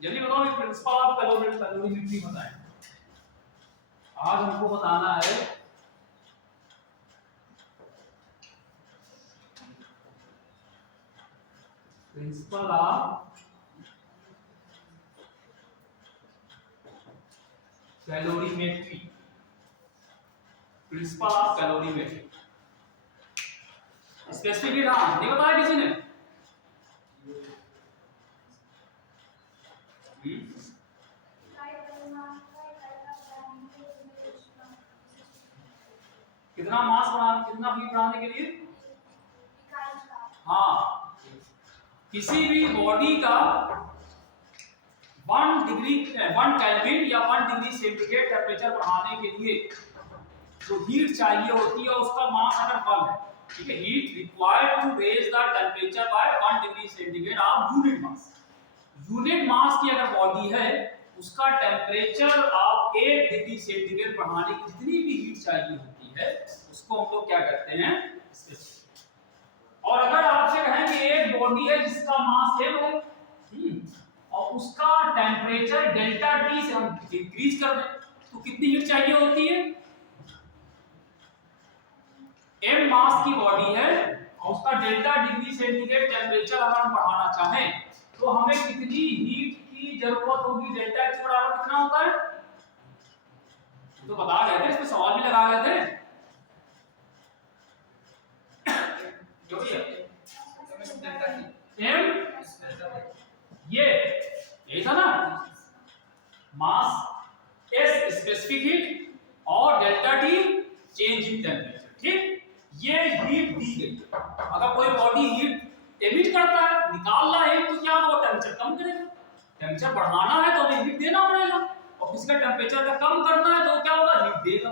जल्दी बताओ ये प्रिंसिपल ऑफ कैलोरीमेट्री बताएं। आज हमको बताना है principle of calorimetry. Principle of calorimetry specific हाँ नहीं बताया किसी ने? कितना मास बनाने, कितना हीट बनाने के लिए? हाँ, किसी भी बॉडी का 1 केल्विन या 1 डिग्री सेंटीग्रेड टेम्परेचर बढ़ाने के लिए जो हीट चाहिए होती है उसका मास अगर 1 है, ठीक है, heat required to raise the temperature by 1 degree centigrade of unit mass. Unit mass की अगर बॉडी है उसका टेम्परेचर आप 1 डिग्री सेंटीग्रेड बढ़ाने की जितनी भी हीट चाहिए होती है उसको हम लोग क्या कहते हैं? और अगर आपसे कहें कि एक बॉडी है जिसका मास m है और उसका टेम्परेचर डेल्टा टी से हम इंक्रीज कर दें तो कितनी हीट चाहिए होती है? m मास की बॉडी है और उसका डेल्टा डिग्री सेंटीग्रेड टेम्परेचर अगर हम बढ़ाना चाहें तो हमें कितनी हीट की जरूरत होगी? डेल्टा x बराबर कितना होता है? तो बता रहे थे, इसमें सवाल भी लगा रहे थे जो भी है m ये यही था ना, मास s स्पेसिफिक हीट और delta t change in temperature, ठीक? ये हीट दी गई। अगर कोई बॉडी हीट एमिट करता है, निकाल रहा है, तो क्या वो टेम्परेचर कम करेगा? टेम्परेचर बढ़ाना है तो हमें हीट देना पड़ेगा और किसी का टेम्परेचर का कम करना है तो क्या होगा? हीट देगा,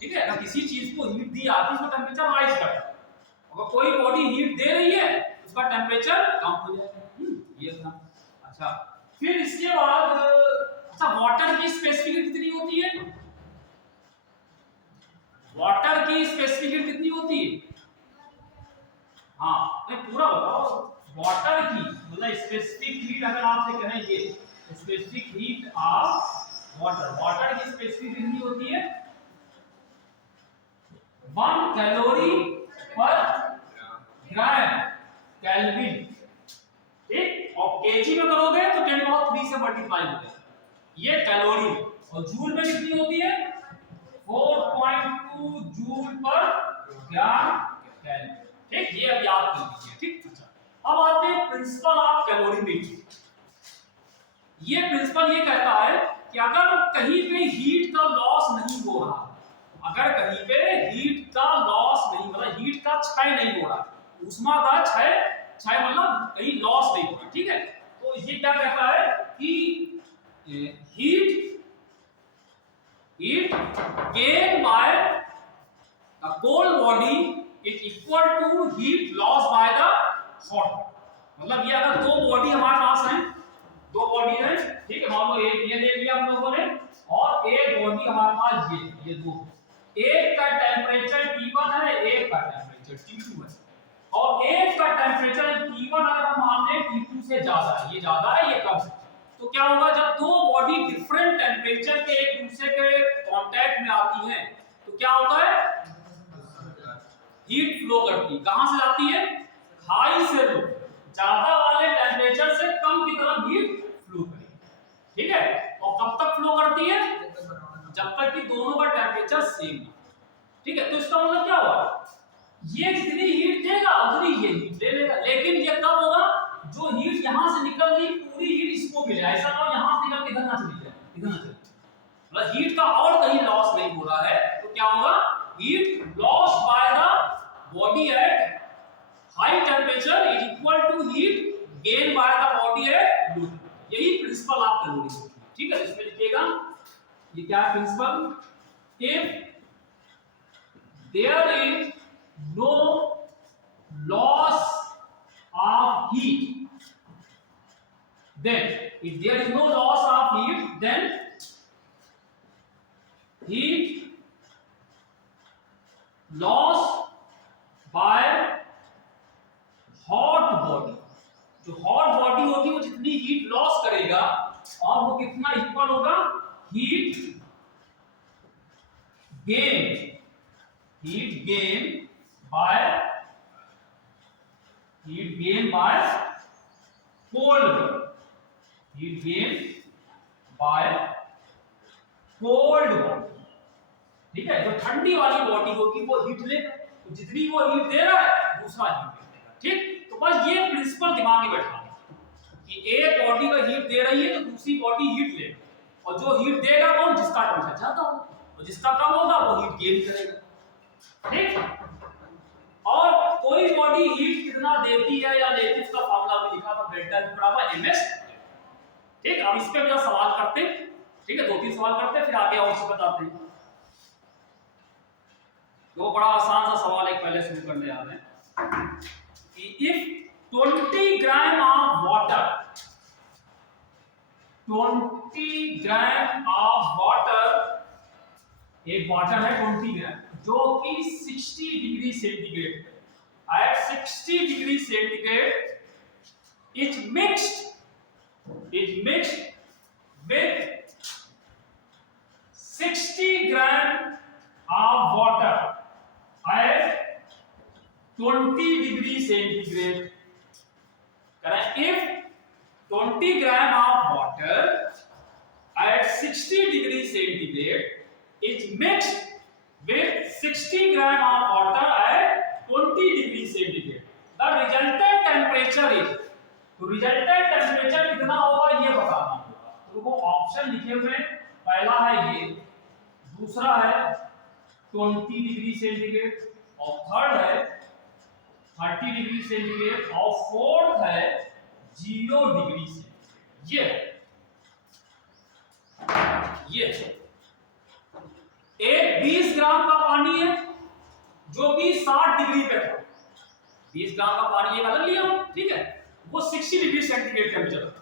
ठीक है? अगर किसी चीज को हीट दी आती है तो टेम्परेचर राइज करता है। अगर कोई बॉडी हीट दे रही है उसका टेम्परेचर कम हो जाएगा। ये था। अच्छा, फिर इसके बाद अच्छा, वाटर की स्पेसिफिक हीट कितनी होती है? वाटर की स्पेसिफिक हीट कितनी होती है? हाँ, मैं पूरा बताओ। वाटर की मतलब स्पेसिफिक हीट अगर आपसे कहें ये specific heat of water, water की स्पेसिफिक कितनी होती है? 1 कैलोरी पर ग्राम केल्विन, ठीक? और केजी में करोगे तो 10³ से मल्टीप्लाई हो जाएगा। ये कैलोरी और जूल में कितनी होती है? 4.2 जूल पर ग्राम केल्विन, ठीक? ये अब याद कर लीजिए, ठीक? अच्छा, अब आते हैं प्रिंसिपल ऑफ कैलोरीमेट्री। ये प्रिंसिपल ये कहता है कि अगर कहीं पे हीट का लॉस नहीं हो रहा, अगर कहीं पे हीट का लॉस नहीं, मतलब हीट का क्षय नहीं हो रहा, ऊष्मा का क्षय मतलब कहीं लॉस नहीं हो रहा, ठीक है? तो ये क्या कहता है कि heat gained by a cold body is equal to heat lost by the hot। मतलब ये अगर दो बॉडी हमारे पास हैं, दो बॉडी है, ठीक है? मान लो एक ये ले लिया हम लोगों ने और एक बॉडी हमारे पास ये दो, एक का टेम्परेचर T1 है, एक का टेम्परेचर T2 है और एक का टेम्परेचर T1 अगर हम मान लें T2 से ज्यादा है, ये ज्यादा है ये कम है, तो क्या होगा? जब दो बॉडी डिफरेंट टेम्परेचर के एक दूसरे के कांटेक्ट में आती हैं तो क्या होता है? हीट फ्लो करती है। कहां से जाती है? हाई से लो, ज्यादा वाले टेम्परेचर से कम की तरफ हीट फ्लो करेगी, ठीक है? और कब तक फ्लो करती है? जब तक कि दोनों का टेम्परेचर सेम है, ठीक है? तो इसका मतलब क्या हुआ? ये जितनी हीट देगा उतनी ये हीट ले लेगा, लेकिन ये कब होगा? जो हीट यहां से निकल रही पूरी हीट इसको मिले, ऐसा ना हो यहां से निकल के इधर ना चली जाए, इधर ना चले, मतलब हीट का और कहीं लॉस नहीं हो रहा है, तो क्या होगा? Heat loss by the body at high temperature is equal to heat gain by the body at low. यही प्रिंसिपल ऑफ कैलोरीमेट्री, ठीक है? इसमें लिखिएगा ये क्या है principle? If there is no loss of heat, then if there is no loss of heat, then heat loss by hot body, जो hot body होगी वो जितनी हीट लॉस करेगा और वो कितना इक्वल होगा heat gain by cold body, ठीक है। जो ठंडी वाली बॉडी होगी वो हीट लेगा, तो जितनी वो हीट दे रहा है दूसरा हीट लेगा, ठीक। तो बस ये प्रिंसिपल दिमाग में बैठा कि एक बॉडी का हीट दे रही है तो दूसरी बॉडी हीट लेगा, और जो हीट देगा कौन, जिसका टेंपरेचर ज्यादा हो, और जिसका कम होगा वो हीट गेन करेगा, ठीक। और कोई बॉडी हीट कितना देती है या लेती है उसका फार्मूला भी लिखा था, डेल्टा Q बराबर ms, ठीक। अब इस पे भी सवाल करते हैं, ठीक है, 2-3 सवाल करते हैं फिर आगे और चीज बताते हैं। तो बड़ा आसान सा सवाल एक पहले शुरू करने आ रहे हैं कि if 20 gram of water 20 gram of water, एक वाटर है 20 ग्राम जो कि 60 degree centigrade at 60 degree centigrade is mixed with 60 gram of water at 20 degree centigrade. Correct? If 20 gram of water at 60 degree centigrade is mixed with 60 gram of water at 20 degree centigrade, the resultant temperature is, तो resultant temperature कितना होगा ये बताना होगा। तो वो option लिखे हुए, पहला है ये, दूसरा है 20 डिग्री सेंटीग्रेड, और थर्ड है 30 डिग्री सेंटीग्रेड, और फोर्थ है 0 डिग्री सेंटीग्रेड। ये एक 20 ग्राम का पानी है जो कि 60 डिग्री पे था, 20 ग्राम का पानी एक अलग लिया, ठीक है, वो 60 डिग्री सेंटीग्रेड टेम्परेचर,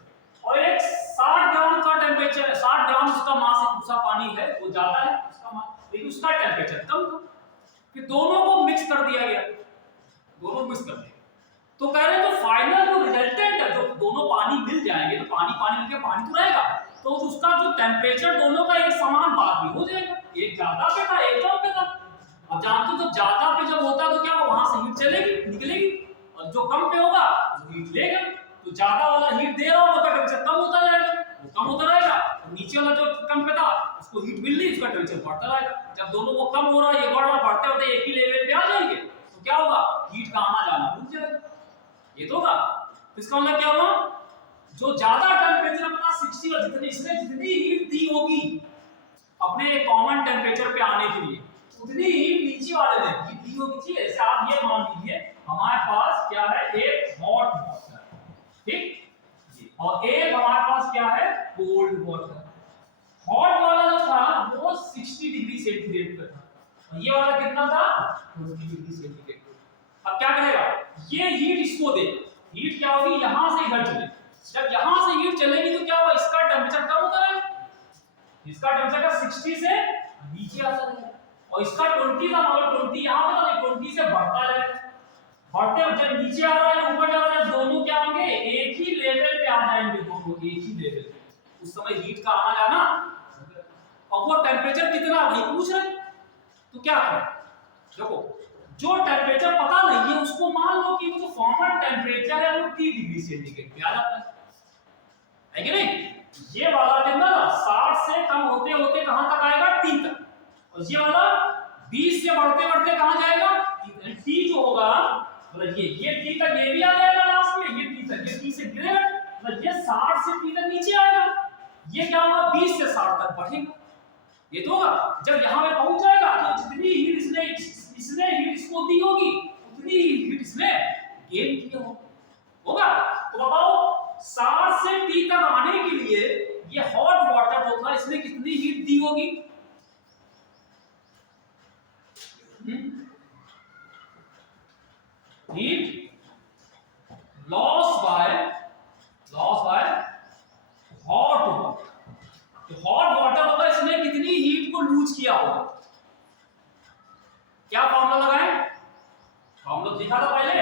और एक 60 ग्राम का टेम्परेचर, 60 ग्राम उसका मास है, दूसरा पानी है वो ज्यादा है उसका मास, लेकिन उसका टेम्परेचर कम था। फिर दोनों को मिक्स कर दिया गया, दोनों मिक्स कर दिया, तो कह रहे हैं जो फाइनल जो रिजल्टेंट है, जो दोनों पानी मिल जाएंगे तो पानी मिलके पानी तो रहेगा, तो उसका जो टेम्परेचर दोनों का एक समान बाद में हो जाएगा, एक ज्यादा पे था एक कम पे था। अब जानते हो जब ज्यादा पे जब होता है तो क्या वहां से हीट चलेगी निकलेगी, और जो कम पे होगा वो हीट लेगा, तो ज्यादा वाला हीट दे रहा होगा तो टेंपरेचर कम होता जाएगा, वो कम होता रहेगा, और नीचे वाला जो कम पे था उसको हीट मिल रही, उसका टेंपरेचर बढ़ता रहेगा। जब दोनों को कम हो रहा है ये बढ़ रहा, बढ़ते बढ़ते एक ही लेवल पे आ जाएंगे तो क्या होगा, हीट का आना जाना रुक जाएगा, ये तो होगा। तो इसका मतलब क्या हुआ, जो ज्यादा टेंपरेचर अपना 60 और जितनी हीट दी होगी अपने कॉमन टेंपरेचर पे आने के लिए, उतनी हीट नीचे वाले ने हीट दी होगी, ठीक है। जैसे आप ये मान लीजिए हमारे पास क्या है, एक हॉट वाटर, ठीक, और एक हमारे पास क्या है, कोल्ड वाटर। हॉट वाला जो था वो 60 डिग्री सेंटीग्रेड पे था, और ये वाला कितना था, 20 डिग्री सेंटीग्रेड। अब क्या करेगा, ये हीट इसको देगा, हीट क्या होगी, यहां से इधर चलेगी, जब यहां से हीट चलेगी तो क्या होगा, इसका टेंपरेचर कम होता रहेगा, इसका टेंपरेचर 60 से नीचे आता रहेगा, और इसका 20 था, मतलब 20 यहां पे था, 20 से बढ़ता जाएगा, बढ़ते जब नीचे आ रहा है ऊपर जा रहा है, दोनों क्या होंगे, एक ही लेवल पे आ जाएंगे, दोनों एक ही लेवल पे, उस समय हीट का आना जाना, और वो टेंपरेचर कितना वही पूछ रहे, तो क्या करें, देखो जो टेंपरेचर पता नहीं है उसको मान लो कि वो जो कॉमन टेंपरेचर है वो 30 डिग्री सेंटीग्रेड पे आ जाता है कि नहीं। ये वाला कितना 60 से कम होते होते कहां तक आएगा, T तक, और ये वाला 20 से बढ़ते बढ़ते कहां जाएगा, T जो होगा, मतलब ये T तक ये भी आ जाएगा लास्ट में, ये T तक, ये T से गिरेगा, मतलब ये 60 से T तक नीचे आएगा, ये क्या होगा 20 से 60 तक बढ़ेगा, ये तो होगा। जब यहां पे पहुंच जाएगा तो जितनी हीट इसने हीट इसको दी होगी उतनी हीट इसने गेन किया होगा। तो बताओ 60 से T तक आने के लिए ये हॉट वाटर जो था इसने कितनी हीट दी होगी, heat loss by hot water, तो हॉट वाटर होगा इसने कितनी हीट को लूज किया होगा, क्या फॉर्मूला लगाएं, फॉर्मूला दिखा था पहले,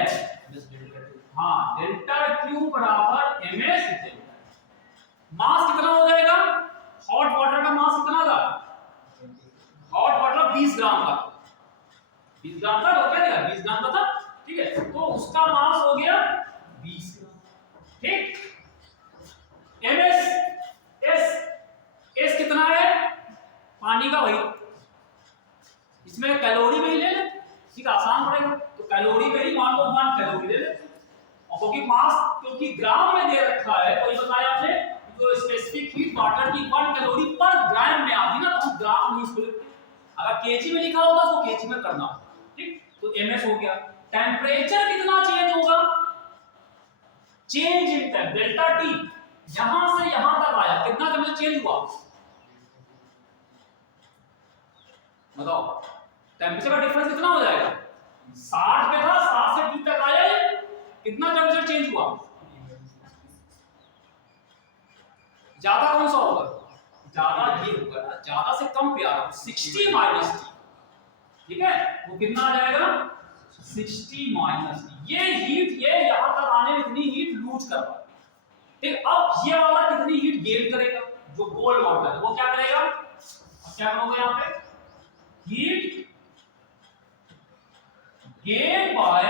हाँ डेल्टा Q बराबर 20 ग्राम था, तो क्या देगा 20 ग्राम का था, ठीक है, तो उसका मास हो गया 20 ग्राम। ठीक, एस कितना है पानी का, वही इसमें कैलोरी में ही ले ले, ठीक, आसान पड़ेगा, तो कैलोरी में ही मान लो 1 कैलोरी ले ले, और क्योंकि मास क्योंकि ग्राम में दे रखा है, तो ये बताया आपने जो स्पेसिफिक हीट वाटर की 1 कैलोरी पर ग्राम में आती ना, तो हम ग्राम में इसको लिखते हैं, अगर केजी में लिखा होता तो केजी में करना, ठीक, तो एमएस हो गया। टेम्परेचर कितना चेंज होगा, change in time delta T, यहां से यहां तक आया, कितना टेम्परेचर चेंज हुआ बताओ, टेम्परेचर का डिफरेंस कितना हो जाएगा, 60 पे था, 60 से टी तक आया, कितना टेम्परेचर चेंज हुआ, ज्यादा कौन सा होगा, ज्यादा ये होगा ना, ज्यादा से कम पे आ रहा है 60 माइनस टी, ठीक है, वो कितना आ जाएगा 60 माइनस टी, ये हीट ये यहां तक आने में इतनी हीट लूज कर रहा है, ठीक, अब ये वाला कितनी हीट गेन करेगा, जो कोल्ड वाटर है वो क्या करेगा, क्या करोगे यहां पे, heat gain by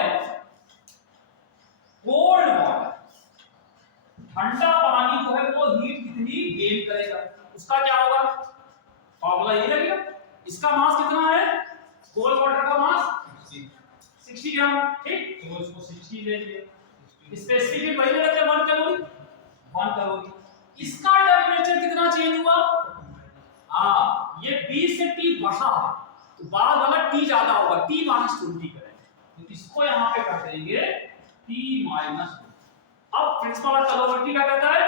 cold water, ठंडा पानी जो है वो हीट कितनी गेन करेगा, उसका क्या होगा, फॉर्मूला ये लगेगा, इसका मास कितना है, कोल्ड वाटर का मास 60 ग्राम, ठीक, तो इसको 60 ले लिया, स्पेसिफिक हीट वही लेते हैं 1 कैलोरी, 1 कैलोरी, इसका टेंपरेचर कितना चेंज हुआ, हाँ ये 20 से टी बढ़ा है, तो बाद वाला टी ज्यादा होगा, टी माइनस 20 करेंगे, तो इसको यहां पे कर देंगे टी माइनस, अब प्रिंसिपल ऑफ कैलोरीमेट्री क्या कहता है,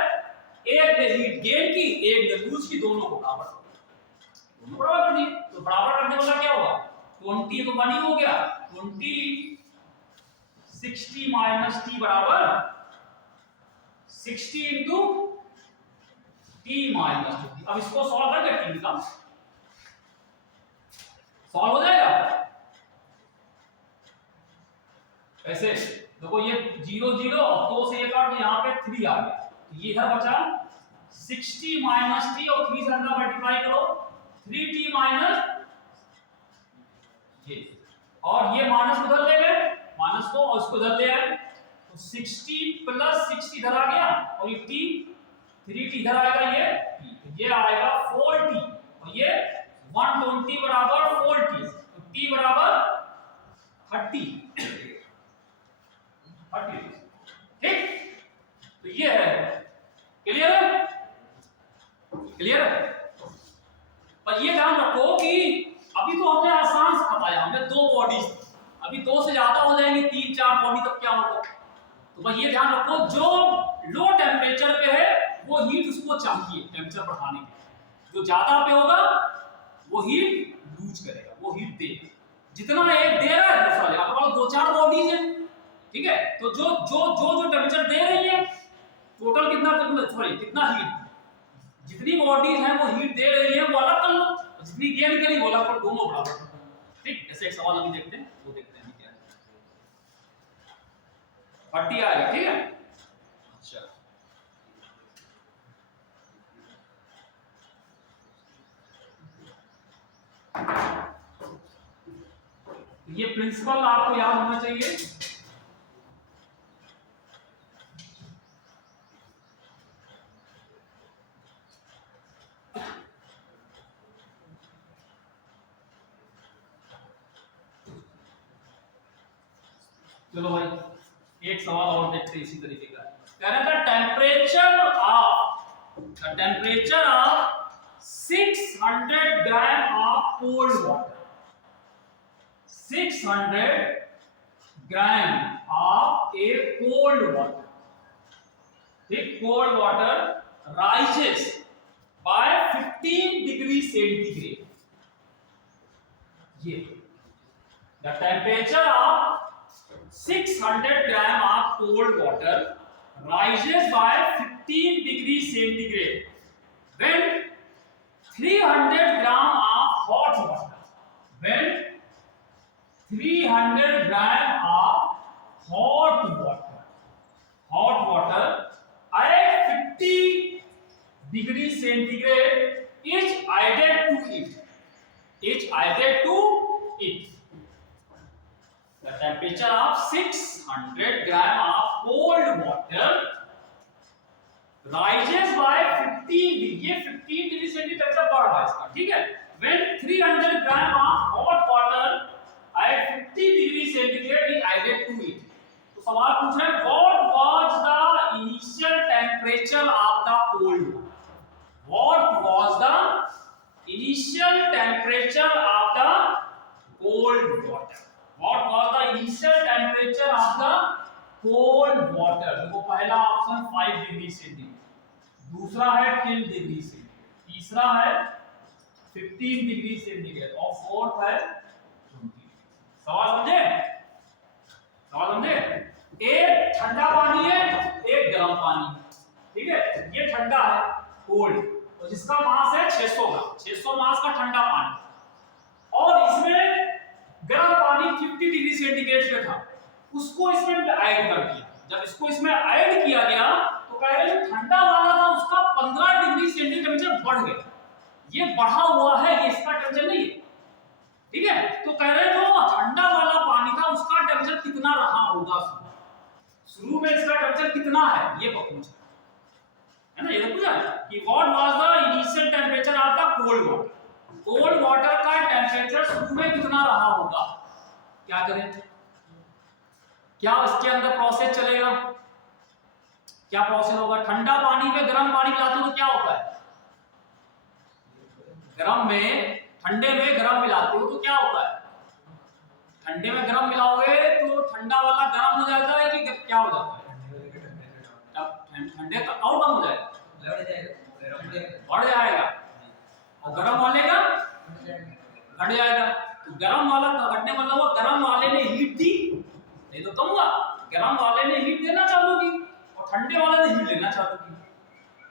एक ने हीट गेन की, एक ने लूज की, दोनों को बराबर कर दिए, तो बराबर करने वाला क्या होगा, 20 तो 1 ही हो गया, 20 60 माइनस टी बराबर 60 इंटू टी माइनस 20, अब इसको सॉल्व करके टी निकाल, सॉल्व हो जाएगा, ऐसे देखो ये 0 0 और 2 से ये काट, यहाँ पे 3 आ गया, तो ये इधर बचा 60 माइनस टी और 3 से अंदर मल्टीप्लाई करो 3t माइनस ये, और ये माइनस उधर ले गए, माइनस को और इसको इधर ले आए, तो 60 प्लस 60 इधर आ गया, और ये t 3t इधर आएगा, ये आएगा 4t, और ये 120 बराबर 4t, तो t बराबर 30, ठीक, तो ये है, क्लियर है, क्लियर है, पर ये ध्यान रखो कि अभी तो हमने आसान से बताया, हमने 2 बॉडीज, अभी 2 से ज्यादा हो जाएंगे 3 4 बॉडी, तब क्या होगा, तो भाई ये ध्यान रखो जो लो टेम्परेचर पे है वो हीट उसको चाहिए टेम्परेचर बढ़ाने के लिए, जो ज्यादा पे होगा वो हीट लूज करेगा, वो हीट दे, जितना एक दे रहा है दूसरा ले, अगर 2 4 बॉडीज है, ठीक है, तो जो टेम्परेचर दे रही है टोटल कितना हीट, जितनी बॉडीज हैं वो हीट दे रही है वो अलग कर लो, जितनी गेन करी वो अलग कर, दोनों बराबर, ठीक, ऐसे एक सवाल अभी देखते हैं, वो देखते हैं क्या है, 30 आएगा, ठीक है, अच्छा ये प्रिंसिपल आपको याद होना चाहिए, चलो भाई एक सवाल और देखते हैं इसी तरीके का, कह रहा था temperature of 600 gram of cold water, 600 gram of a cold water, ठीक, cold water rises by 15 degree centigrade, ये the temperature of 600 gram of cold water rises by 15 degree centigrade when 300 gram of hot water, when 300 gram of hot water at 50 degree centigrade is added to it, the temperature of 600 gram of cold water rises by 15 ये 15 degree centigrade temperature बढ़ रहा है इसका, ठीक है। when 300 gram of hot water at 50 degree centigrade is added to it, तो सवाल पूछ रहे हैं what was the initial temperature of the cold water, what was the initial temperature of the cold water, what was the initial temperature of the cold water। देखो पहला option 5 degree centigrade, दूसरा है 10 degree centigrade, तीसरा है 15 degree centigrade और fourth है 20। सवाल समझे, सवाल समझे। एक ठंडा पानी है, एक गर्म पानी, ठीक है। ये ठंडा है कोल्ड, और जिसका मास है 600 ग्राम, 600 मास का ठंडा पानी, और इसमें गर्म पानी 50 डिग्री सेंटीग्रेड पे था, उसको इसमें ऐड कर दिया। जब इसको इसमें ऐड किया गया तो कह रहे जो ठंडा वाला था उसका 15 डिग्री सेंटीग्रेड टेंपरेचर बढ़ गया। ये बढ़ा हुआ है, ये इसका टेंपरेचर नहीं है, ठीक है। तो कह रहे जो ठंडा वाला पानी था उसका टेंपरेचर कितना रहा होगा, शुरू में इसका टेंपरेचर कितना है ये पूछा है ना, ये तो पूछा कि what was the initial temperature of the cold water, cold water का टेंपरेचर शुरू में कितना रहा होगा। क्या करें, क्या इसके अंदर प्रोसेस चलेगा, क्या प्रोसेस होगा। ठंडा पानी में गर्म पानी मिलाते हो तो क्या होता है, गर्म में ठंडे में गर्म मिलाते हो तो क्या होता है, ठंडे में गर्म मिलाओगे तो ठंडा वाला गर्म हो जाता है कि क्या हो जाता है, ठंडे का और कम हो जाएगा, बढ़ जाएगा, और गर्म वाले का घट जाएगा। तो गर्म वाला घटने मतलब वो गर्म वाले ने हीट दी, नहीं तो कम हुआ, गर्म वाले ने हीट देना चालू की और ठंडे वाले ने हीट लेना चालू की,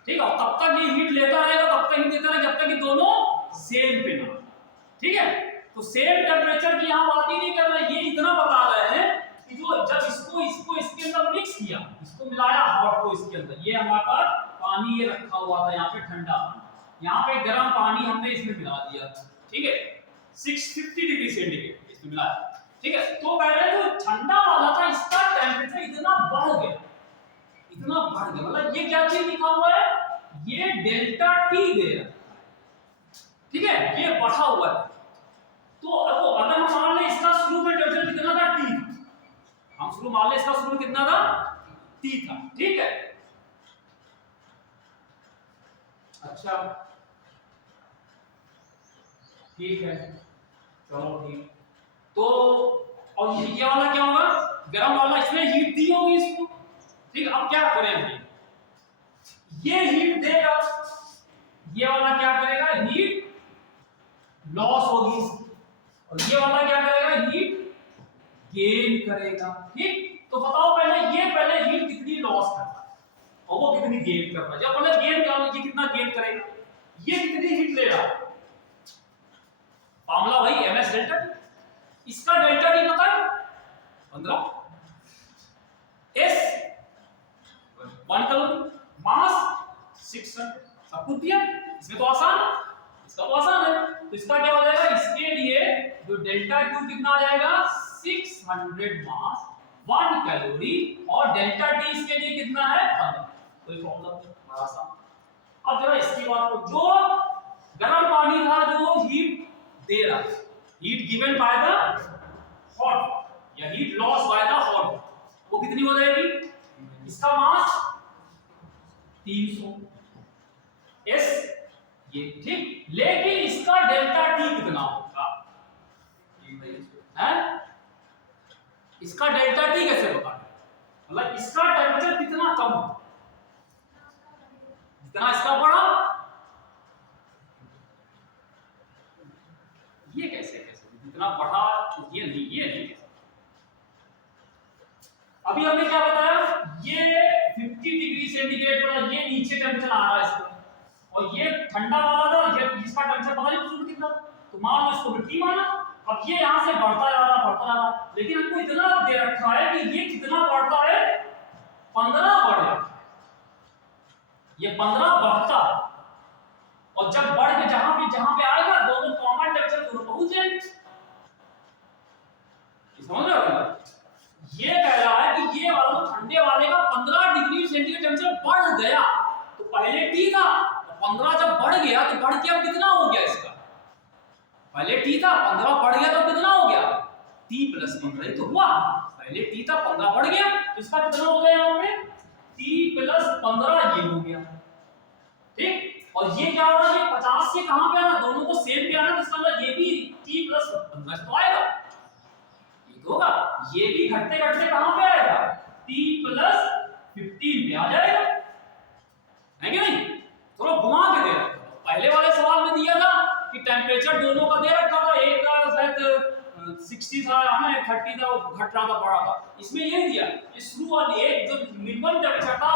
ठीक है। तब तक ये हीट लेता रहेगा, तब तक हीट देता रहेगा जब तक कि दोनों सेम पे ना, ठीक है। तो सेम टेंपरेचर की यहां बात ही नहीं कर रहे, ये इतना बता रहे हैं कि जो जब इसको इसके अंदर मिक्स किया, इसको मिलाया हॉट को इसके अंदर, ये हमारे पास पानी ये रखा हुआ था यहाँ पे ठंडा पानी, यहाँ पे गर्म पानी हमने इसमें मिला दिया, ठीक है। 650 डिग्री सेंटीग्रेड इसमें मिलाया, ठीक है। तो कह रहे हैं जो ठंडा वाला था इसका टेंपरेचर इतना बढ़ गया, इतना बढ़ गया, मतलब ये क्या चीज लिखा हुआ है, ये डेल्टा टी दे रहा है, ठीक है, ये बढ़ा हुआ है। तो अगर हम मान लें इसका शुरू में टेंपरेचर कितना था, टी, हम शुरू मान लें इसका शुरू कितना था, टी था, ठीक है। अच्छा ठीक है, चलो ठीक। तो और ये वाला क्या होगा, गर्म वाला, इसमें हीट दी होगी इसको, ठीक है। अब क्या करें भाई, ये हीट देगा, ये वाला क्या करेगा, हीट लॉस होगी, और ये वाला क्या करेगा, हीट गेन करेगा, ठीक। तो बताओ पहले हीट कितनी लॉस कर रहा है और वो कितनी गेन कर रहा है। जब पहले गेन कर, ये कितना गेन करेगा, ये कितनी हीट ले रहा है, फॉर्मूला भाई ms डेल्टा टी, इसका डेल्टा टी पता है 15, s 1 कैलोरी, मास 600, सब कुछ दिया, इसमें तो आसान, इसका तो आसान है। तो इसका क्या हो जाएगा, इसके लिए जो डेल्टा क्यू कितना आ जाएगा, 600 मास 1 कैलोरी, और डेल्टा टी इसके लिए कितना है 15, कोई प्रॉब्लम नहीं, आसान। अब जरा इसकी बात को, जो गर्म पानी था जो हीट दे रहा, heat given by the hot या heat loss by the hot, वो कितनी हो जाएगी, इसका मास 300 s, ये ठीक। लेकिन इसका डेल्टा टी कितना होगा, है इसका डेल्टा टी कैसे पता, मतलब इसका टेंपरेचर कितना कम हो, जितना इसका बढ़ा, ये कैसे जितना बढ़ा, ये नहीं। अभी हमने क्या बताया, ये 50 डिग्री सेंटीग्रेड पर ये नीचे टेंपरेचर आ रहा है इसको, और ये ठंडा वाला था, ये इसका टेंपरेचर पता नहीं शुरू कितना, तो मान लो इसको 50 माना। अब ये यहां से बढ़ता जा रहा, लेकिन हमको इतना दे रखा है कि ये कितना बढ़ता है, 15 बढ़ जाता है, ये 15 बढ़ता है, और जब बढ़ के जहां पे आएगा दोनों कॉमन टेंपरेचर दोनों पहुंच जाएंगे, समझ रहे हो? ये कह रहा है कि ये वाला ठंडे वाले का 15 डिग्री सेंटीग्रेड टेंपरेचर बढ़ गया, तो पहले T था, 15 जब बढ़ गया तो बढ़ के अब कितना हो गया इसका? पहले T था, 15 बढ़ गया तो कितना हो गया? T + 15 ही तो हुआ। पहले T था, 15 बढ़ गया तो इसका कितना हो गया यहाँ पे? T + 15 ये हो गया। ठीक, और ये क्या हो रहा है? ये 50 से कहां पे आना? दोनों को सेम पे आना, तो इसका मतलब ये भी T + 15 तो आएगा, ये तो होगा। ये भी घटते घटते कहां पे आएगा? T + 15 पे आ जाएगा, है कि नहीं? थोड़ा घुमा के दे रखा था। पहले वाले सवाल में दिया था कि टेम्परेचर दोनों का दे रखा था, एक का शायद 60 था, है ना, 30 था, वो घट रहा था, बढ़ा था। इसमें ये दिया कि शुरू वाली एक जो मिनिमम टेम्परेचर था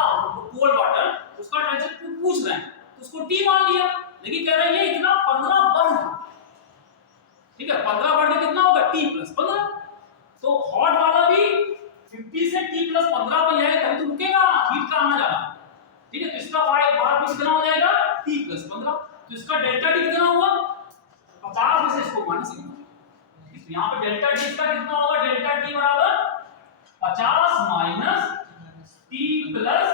कोल्ड वाटर, उसका टेम्परेचर पूछ रहे हैं, तो उसको T मान लिया, लेकिन कह रहे हैं ये इतना 15 बढ़, ठीक है, 15 बढ़ के कितना होगा? T + 15। तो हॉट वाला भी 50 से T + 15 पे जाएगा, कहीं तो रुकेगा हीट का आना जाना, ठीक है। तो इसका बाहर भी कितना हो जाएगा? T + 15। तो इसका डेल्टा T कितना हुआ? 50 में से इसको माइनस करना, तो यहाँ पे डेल्टा T इसका कितना होगा? डेल्टा T बराबर 50 माइनस T + 50।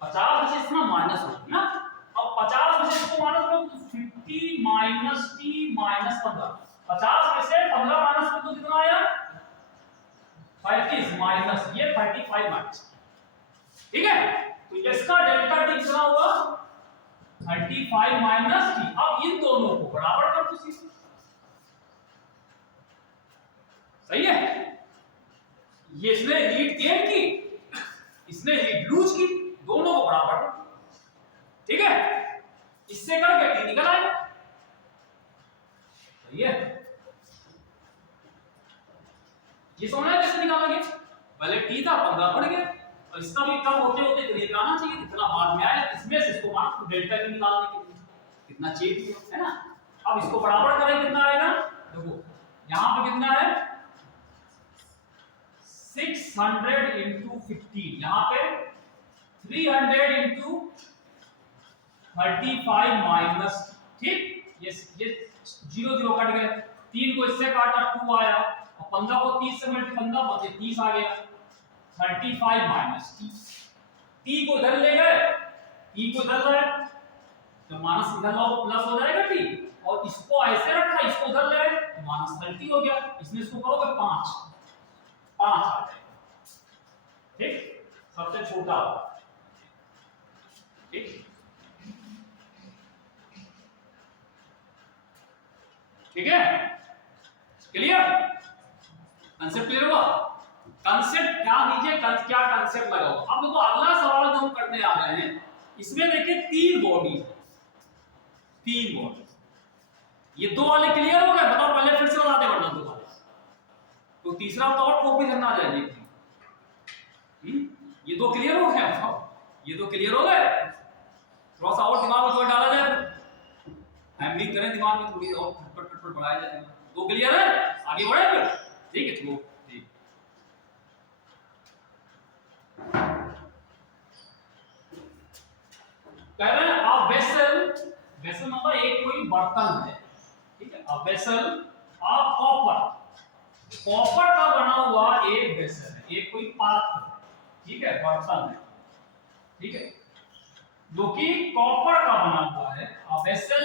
50 में से इसका माइनस हो गया ना, अब 50 में से इसको माइनस करो तो 50 माइनस T माइनस 15। 50 में से 15 माइनस करो तो कितना आया? 35 माइनस ये 35 माइनस, ठीक है। तो इसका डेल्टा T कितना हुआ? 35 माइनस T। अब इन दोनों को बराबर कर दो सीधे, सही है। ये इसने हीट गेन की, इसने हीट लूज की, दोनों को बराबर कर, ठीक है। इससे करके T निकल आएगा, सही है। ये समझ आया कैसे निकालेंगे? पहले T था, 15 बढ़ गया, और इसका भी कम होते होते करीब आना चाहिए, जितना बाद में आया, इसमें से इसको मान तो डेल्टा T निकालने के लिए कितना चाहिए, है ना। अब इसको बराबर करें, कितना आएगा? देखो यहां पे कितना है? 600 × 15, यहां पे 300 × 35 माइनस, ठीक। ये 0 0 कट गए, 3 को इससे काटा 2 आया, और 15 को 30 से मल्टीप्लाई 15 बचे 30 आ गया। 35 माइनस T, T को इधर ले गए, T को इधर लाए, जब माइनस इधर लाओ तो प्लस हो जाएगा T, और इसको ऐसे रखा, इसको उधर ले गए तो -30 हो गया। इसमें इसको करोगे 5 आ जाएगा, ठीक, सबसे छोटा, ठीक, ठीक है। क्लियर? कंसेप्ट क्लियर हुआ? कंसेप्ट क्या लीजिए, क्या कंसेप्ट लगाओ। अब देखो अगला सवाल जो हम करने आ रहे हैं, इसमें देखिए 3 बॉडी, ये 2 वाले क्लियर हो गए? बताओ, पहले फिर से बता दे, वरना 2 वाले तो तीसरा तो और टॉपिक करना आ जाएगी। ये 2 क्लियर हो गए? ये 2 क्लियर हो गए? थोड़ा सा और दिमाग में जोर डाला जाए, हैमरिंग करें दिमाग में, थोड़ी और खटपट बढ़ाया जाए। 2 क्लियर है? आगे बढ़े फिर, ठीक है। चलो ठीक, कह रहे हैं अ वेसल, वेसल मतलब एक कोई बर्तन है, ठीक है। A vessel of copper, copper का बना हुआ एक वेसल है, एक कोई पात्र है, ठीक है, बर्तन है, ठीक है, जो कि कॉपर का बना हुआ है। A vessel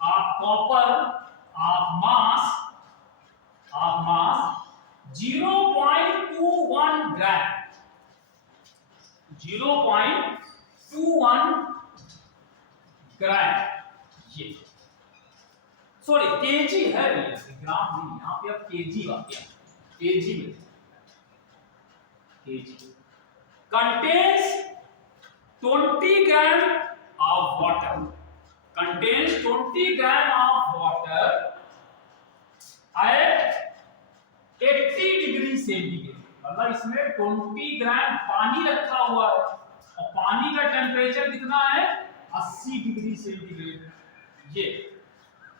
of copper of mass 0.21 ग्राम, 0.21 ग्राम, ये सॉरी केजी है, ग्राम नहीं, यहाँ पे अब केजी आ गया, केजी में, KG contains 20 gram of water, contains 20 gram of water at 80 degree centigrade. मतलब इसमें 20 ग्राम पानी रखा हुआ है, और पानी का टेम्परेचर कितना है? 80 डिग्री सेंटीग्रेड। ये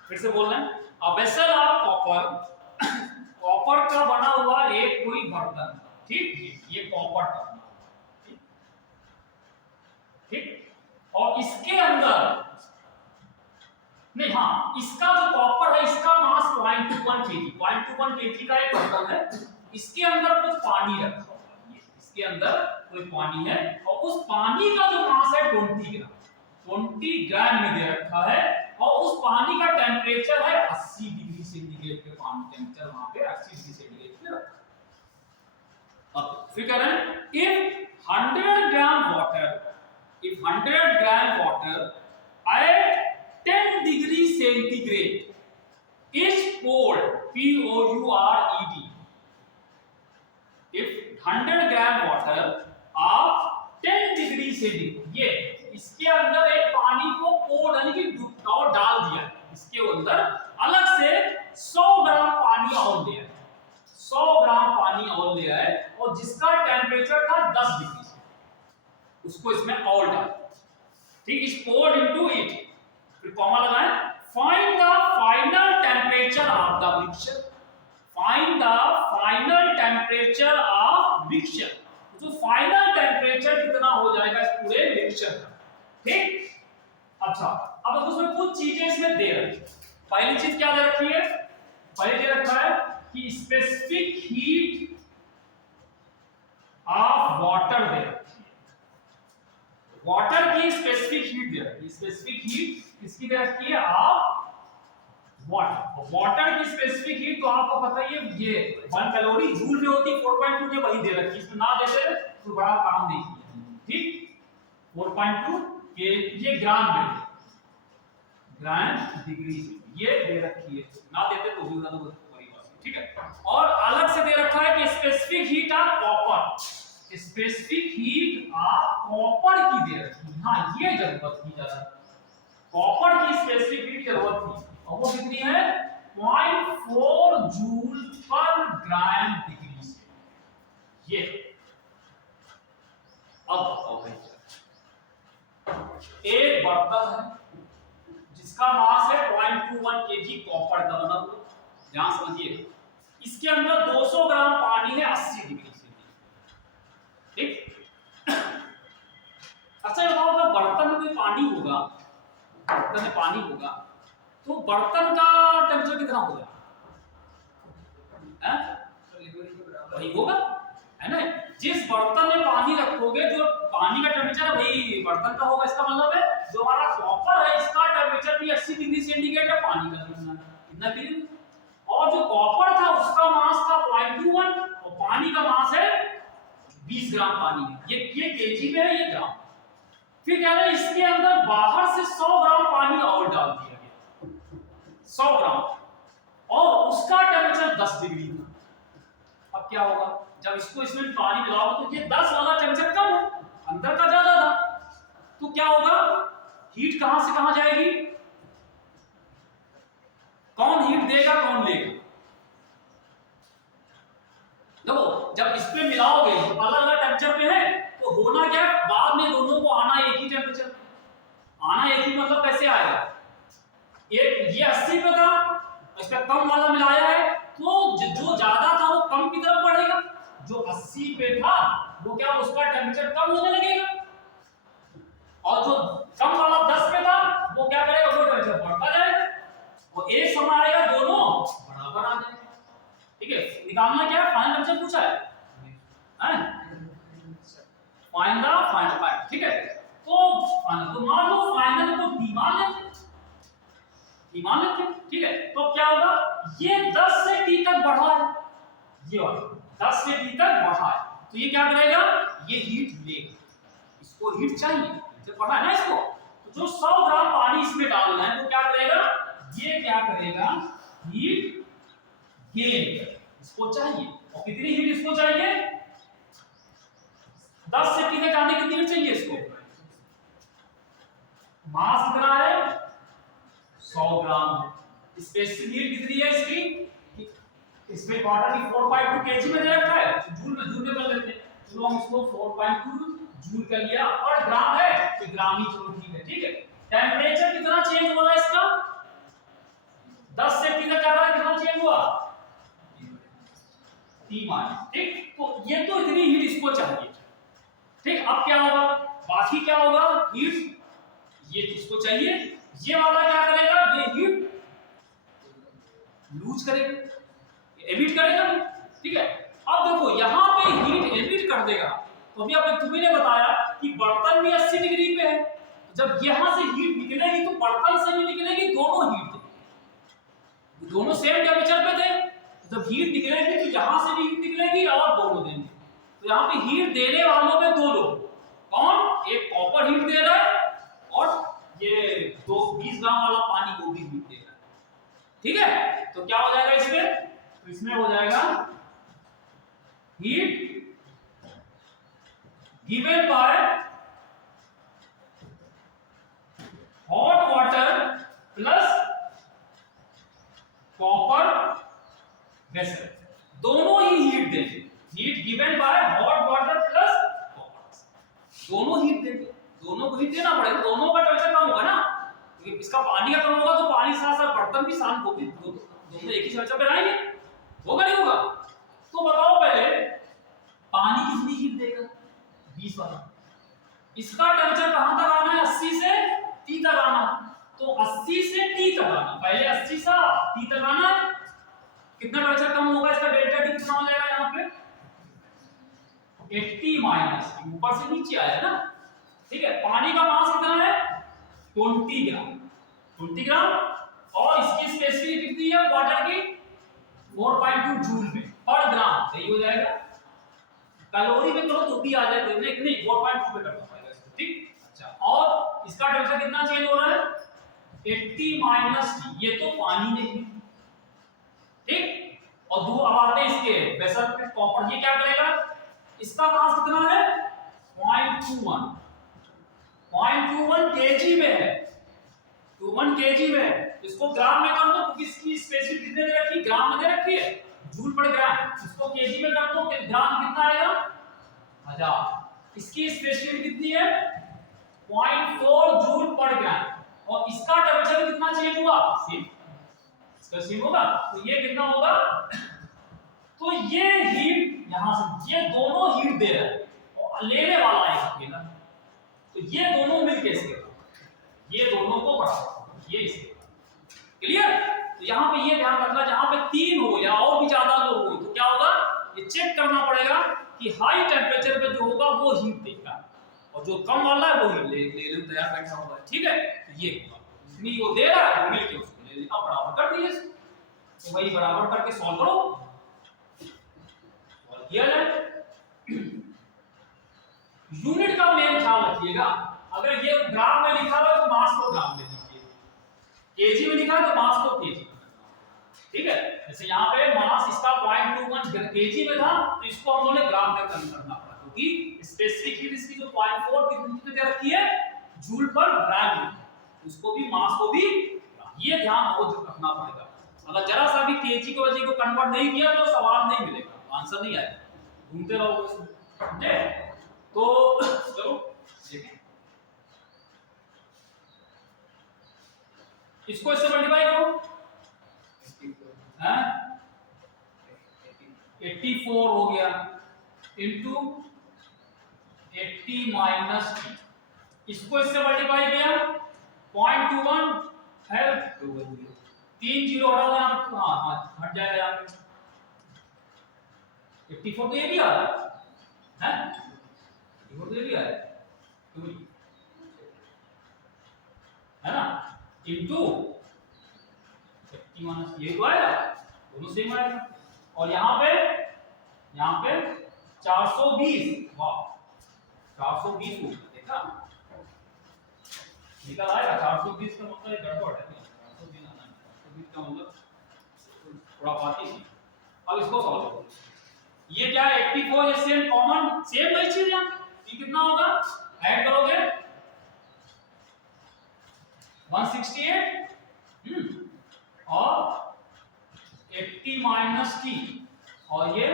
फिर से बोल रहे हैं, a vessel of copper, copper का बना हुआ एक कोई बर्तन, ठीक, ये कॉपर का बना हुआ, ठीक, और इसके अंदर नहीं, हाँ, इसका जो कॉपर है इसका मास 0.21 केजी, 0.21 केजी का एक बर्तन है, इसके अंदर कुछ पानी रखा हुआ है, इसके अंदर कोई पानी है और उस पानी का जो मास है 20 ग्राम, 20 ग्राम में दे रखा है और उस पानी का टेम्परेचर है 80 डिग्री सेंटीग्रेड पे, पानी टेम्परेचर वहां पे 80 डिग्री सेंटीग्रेड पे रखा है। अब फिर कह रहे हैं if 100 gram water at 10 degree centigrade is poured, poured, if 100 gram water आप 10 डिग्री सेंटीग्रेड, ये इसके अंदर एक पानी को पोर यानी कि और डाल दिया, इसके अंदर अलग से 100 ग्राम पानी और लिया है, 100 ग्राम पानी और लिया है और जिसका टेम्परेचर था 10 डिग्री से, उसको इसमें और डाल, ठीक, इज पोर्ड इनटू इट, फिर कॉमा लगाएं, find the final temperature of the mixture, find the final temperature of mixture, जो फाइनल टेम्परेचर कितना हो जाएगा इस पूरे मिक्सचर का, ठीक। अच्छा, अब उसमें कुछ चीजें इसमें दे रखी है, पहली चीज क्या दे रखी है, पहले दे रखा है कि स्पेसिफिक हीट ऑफ वाटर दे रखी है, वाटर की स्पेसिफिक हीट दे रखी है, स्पेसिफिक हीट किसकी दे रखी है, ऑफ वाटर, वाटर की स्पेसिफिक हीट तो आपको पता ही है, ये 1 कैलोरी जूल में होती है, 4.2 के वही दे रखी है, इसमें ना देते तो बड़ा काम नहीं किया, ठीक, 4.2 के ये ग्राम में, ग्राम डिग्री ये दे रखी है, ना देते तो भी तो बड़ी बात है, ठीक है। और अलग से दे रखा है कि specific heat of copper, specific heat of copper की दे रखी है, हां ये जरूरत थी जरा, कॉपर की स्पेसिफिक हीट जरूरत थी और वो कितनी है 0.4 जूल पर ग्राम डिग्री से, ये अब बताओ भाई, एक बर्तन है जिसका मास है 0.21 केजी कॉपर का बना हुआ, ध्यान समझिए, इसके अंदर 200 ग्राम पानी है 80 डिग्री से, ठीक। अच्छा ये बताओ, अगर बर्तन में कोई पानी होगा, बर्तन में पानी होगा तो बर्तन का टेम्परेचर कितना होगा, वही होगा, है ना, जिस बर्तन में पानी रखोगे जो पानी का टेम्परेचर वही बर्तन का होगा, इसका मतलब है जो हमारा कॉपर है इसका टेम्परेचर भी 80 डिग्री सेंटीग्रेड है, पानी का कितना डिग्री, और जो कॉपर था उसका मास था 0.21 और पानी का मास है 20 ग्राम पानी है, ये केजी में है, ये ग्राम, फिर कह रहे हैं इसके अंदर बाहर से 100 ग्राम पानी और डाल दिया गया, 100 ग्राम, और उसका टेम्परेचर 10 डिग्री था, अब क्या होगा, जब इसको इसमें पानी मिलाओगे तो ये 10 वाला टेम्परेचर कम है, अंदर का ज्यादा था, तो क्या होगा, हीट कहां से कहां जाएगी, कौन हीट देगा कौन लेगा, देखो जब इसमें मिलाओगे तो अलग अलग टेम्परेचर पे है, तो होना क्या, बाद में दोनों को आना एक ही टेम्परेचर, आना एक ही मतलब कैसे आएगा, ये 80 पे था, इस पे कम वाला मिलाया है, तो जो ज्यादा था वो कम की तरफ बढ़ेगा, जो 80 पे था वो क्या उसका टेम्परेचर कम होने लगेगा, और जो कम वाला 10 पे था वो क्या करेगा, वो टेम्परेचर बढ़ता जाएगा, और एक समय आएगा दोनों बराबर आ जाएंगे, ठीक है। निकालना क्या है, फाइनल टेम्परेचर पूछा है, फाइनल, ठीक है, तो मान लो फाइनल को डी मान लेते हैं, ठीक है, तो क्या होगा, ये 10 से टी तक बढ़ा है, ये वाला 10 से टी तक बढ़ा है, तो ये क्या करेगा, ये हीट लेगा, इसको हीट चाहिए, जब बढ़ा है ना इसको, तो जो 100 ग्राम पानी इसमें डालना है वो क्या करेगा, ये क्या करेगा, हीट गेन, इसको चाहिए, और कितनी हीट इसको चाहिए, 10 से टी तक जाने की कितनी हीट चाहिए इसको, मास कितना है 100 ग्राम, स्पेसिफिक हीट कितनी है इसकी, इसमें वाटर की 4.2 केजी में दे रखा है, जूल में कर लेते हैं, चलो हम इसको 4.2 जूल कर लिया, और ग्राम है तो ग्राम ही, चलो ठीक है, टेम्परेचर कितना चेंज हो रहा है इसका, 10 से टी तक जा रहा है, कितना चेंज हुआ, T माइनस, ठीक, तो ये तो इतनी हीट इसको चाहिए, ठीक। अब क्या होगा, बाकी क्या होगा, हीट ये इसको चाहिए, ये वाला क्या करेगा, ये हीट लूज करेगा, एमिट करेगा, ठीक है। अब देखो यहाँ पे हीट एमिट कर देगा, तो अभी आपने तुम्हें बताया कि बर्तन भी 80 डिग्री पे है, जब यहाँ से हीट निकलेगी तो बर्तन से भी निकलेगी, दोनों हीट देंगे, दोनों सेम टेम्परेचर पे थे, जब हीट निकलेगी तो यहाँ से भी हीट निकलेगी और दोनों देंगे। तो यहाँ पे हीट देने वालों में दो लोग, कौन, एक कॉपर हीट दे रहा है और ये 20 ग्राम वाला पानी वो भी हीट दे रहा है, ठीक है। तो क्या हो जाएगा इसमें, तो इसमें हो जाएगा heat given by hot water plus copper vessel, दोनों ही हीट देंगे, heat given by hot water plus copper, दोनों हीट देंगे, दोनों को हीट देना पड़ेगा, दोनों का टेम्परेचर कम होगा ना, क्योंकि इसका पानी का कम होगा तो पानी साथ साथ बर्तन भी शाम को भी दोनों एक ही टेम्परेचर पे रहेंगे, होगा नहीं होगा। तो बताओ पहले पानी कितनी हीट देगा, 20 वाला, इसका टेम्परेचर कहां तक आना है, 80 से T तक आना, तो 80 से T तक आना, पहले 80 से T तक आना, कितना टेम्परेचर कम होगा, इसका डेल्टा T कितना हो जाएगा यहाँ पे 80 माइनस, ऊपर से नीचे आया ना, ठीक है। पानी का मास कितना है 20 ग्राम, 20 ग्राम, और इसकी स्पेसिफिक कितनी है वाटर की 4.2 जूल में पर ग्राम, सही हो जाएगा। कैलोरी में करो तो भी आ जाए, तो नहीं 4.2 पे करना पड़ेगा इसको, ठीक। अच्छा, और इसका टेम्परेचर कितना चेंज हो रहा है 80 माइनस T, ये तो पानी नहीं, ठीक। और दो अब आते हैं इसके वेसल पे कॉपर, ये क्या करेगा, इसका मास कितना है 0.21 केजी में है, 21 केजी में है, इसको ग्राम में कर दो क्योंकि इसकी स्पेसिफिक कितने दे रखी, ग्राम में दे रखी है, जूल पर ग्राम, इसको केजी में कर दो, ग्राम कितना आएगा 1000, इसकी स्पेसिफिक कितनी है 0.4 जूल पर ग्राम, और इसका टेम्परेचर कितना चेंज हुआ, सेम, इसका सेम होगा, तो ये कितना होगा, तो ये हीट यहां से, ये दोनों हीट दे रहा है और लेने वाला है अकेला, तो ये दोनों मिलके इसके, ये दोनों को बराबर, ये इसके, क्लियर। तो यहाँ पे ये ध्यान रखना, जहां पे 3 हो या और भी ज्यादा लोग हो तो क्या होगा, ये चेक करना पड़ेगा कि हाई टेम्परेचर पे जो होगा वो हीट देगा, और जो कम वाला है वो हीट ले तैयार बैठा होगा, ठीक है। तो ये इसमें वो दे रहा है, वो मिलके उसको ले लेना, बराबर कर दीजिए, तो वही बराबर करके सॉल्व करो, सॉल्व किया जाए। यूनिट का मेन ख्याल रखिएगा, अगर ये ग्राम में लिखा हुआ तो मास को ग्राम में लिखिए, केजी में लिखा है तो मास को केजी में, ठीक है। जैसे यहाँ पे मास इसका 0.21 केजी में था, तो इसको हम लोगों ने ग्राम में कन्वर्ट करना पड़ा, क्योंकि स्पेसिफिक हीट इसकी जो 0.4 की दे रखी है जूल पर ग्राम, उसको भी मास को भी, ये ध्यान बहुत रखना पड़ेगा, अगर जरा सा भी केजी को वजह को कन्वर्ट नहीं किया तो सवाल नहीं मिलेगा, आंसर नहीं आएगा, घूमते रहोगे, समझे। तो चलो देखें, इसको इससे मल्टीप्लाई करो, हैं 84 हो गया इनटू 80 माइनस T, इसको इससे मल्टीप्लाई किया 0.21 है, 3 जीरो हटा दो यहाँ पे, हाँ हट जाएगा यहाँ पे, 84 तो ये भी आ रहा है, वो दे दिया है ना, इनटू 80 माइनस ये तो आएगा, दोनों सेम आएगा, और यहाँ पे 420, वाह 420 हो गया, देखा निकल आएगा, 420 का मतलब गड़बड़ है, 420 आना है, 420 का मतलब थोड़ा पाती थी। अब इसको सॉल्व करो, ये क्या है 84, ये सेम कॉमन सेम वही चीज है, ये कितना होगा, ऐड करोगे 168 और 80 माइनस T, और ये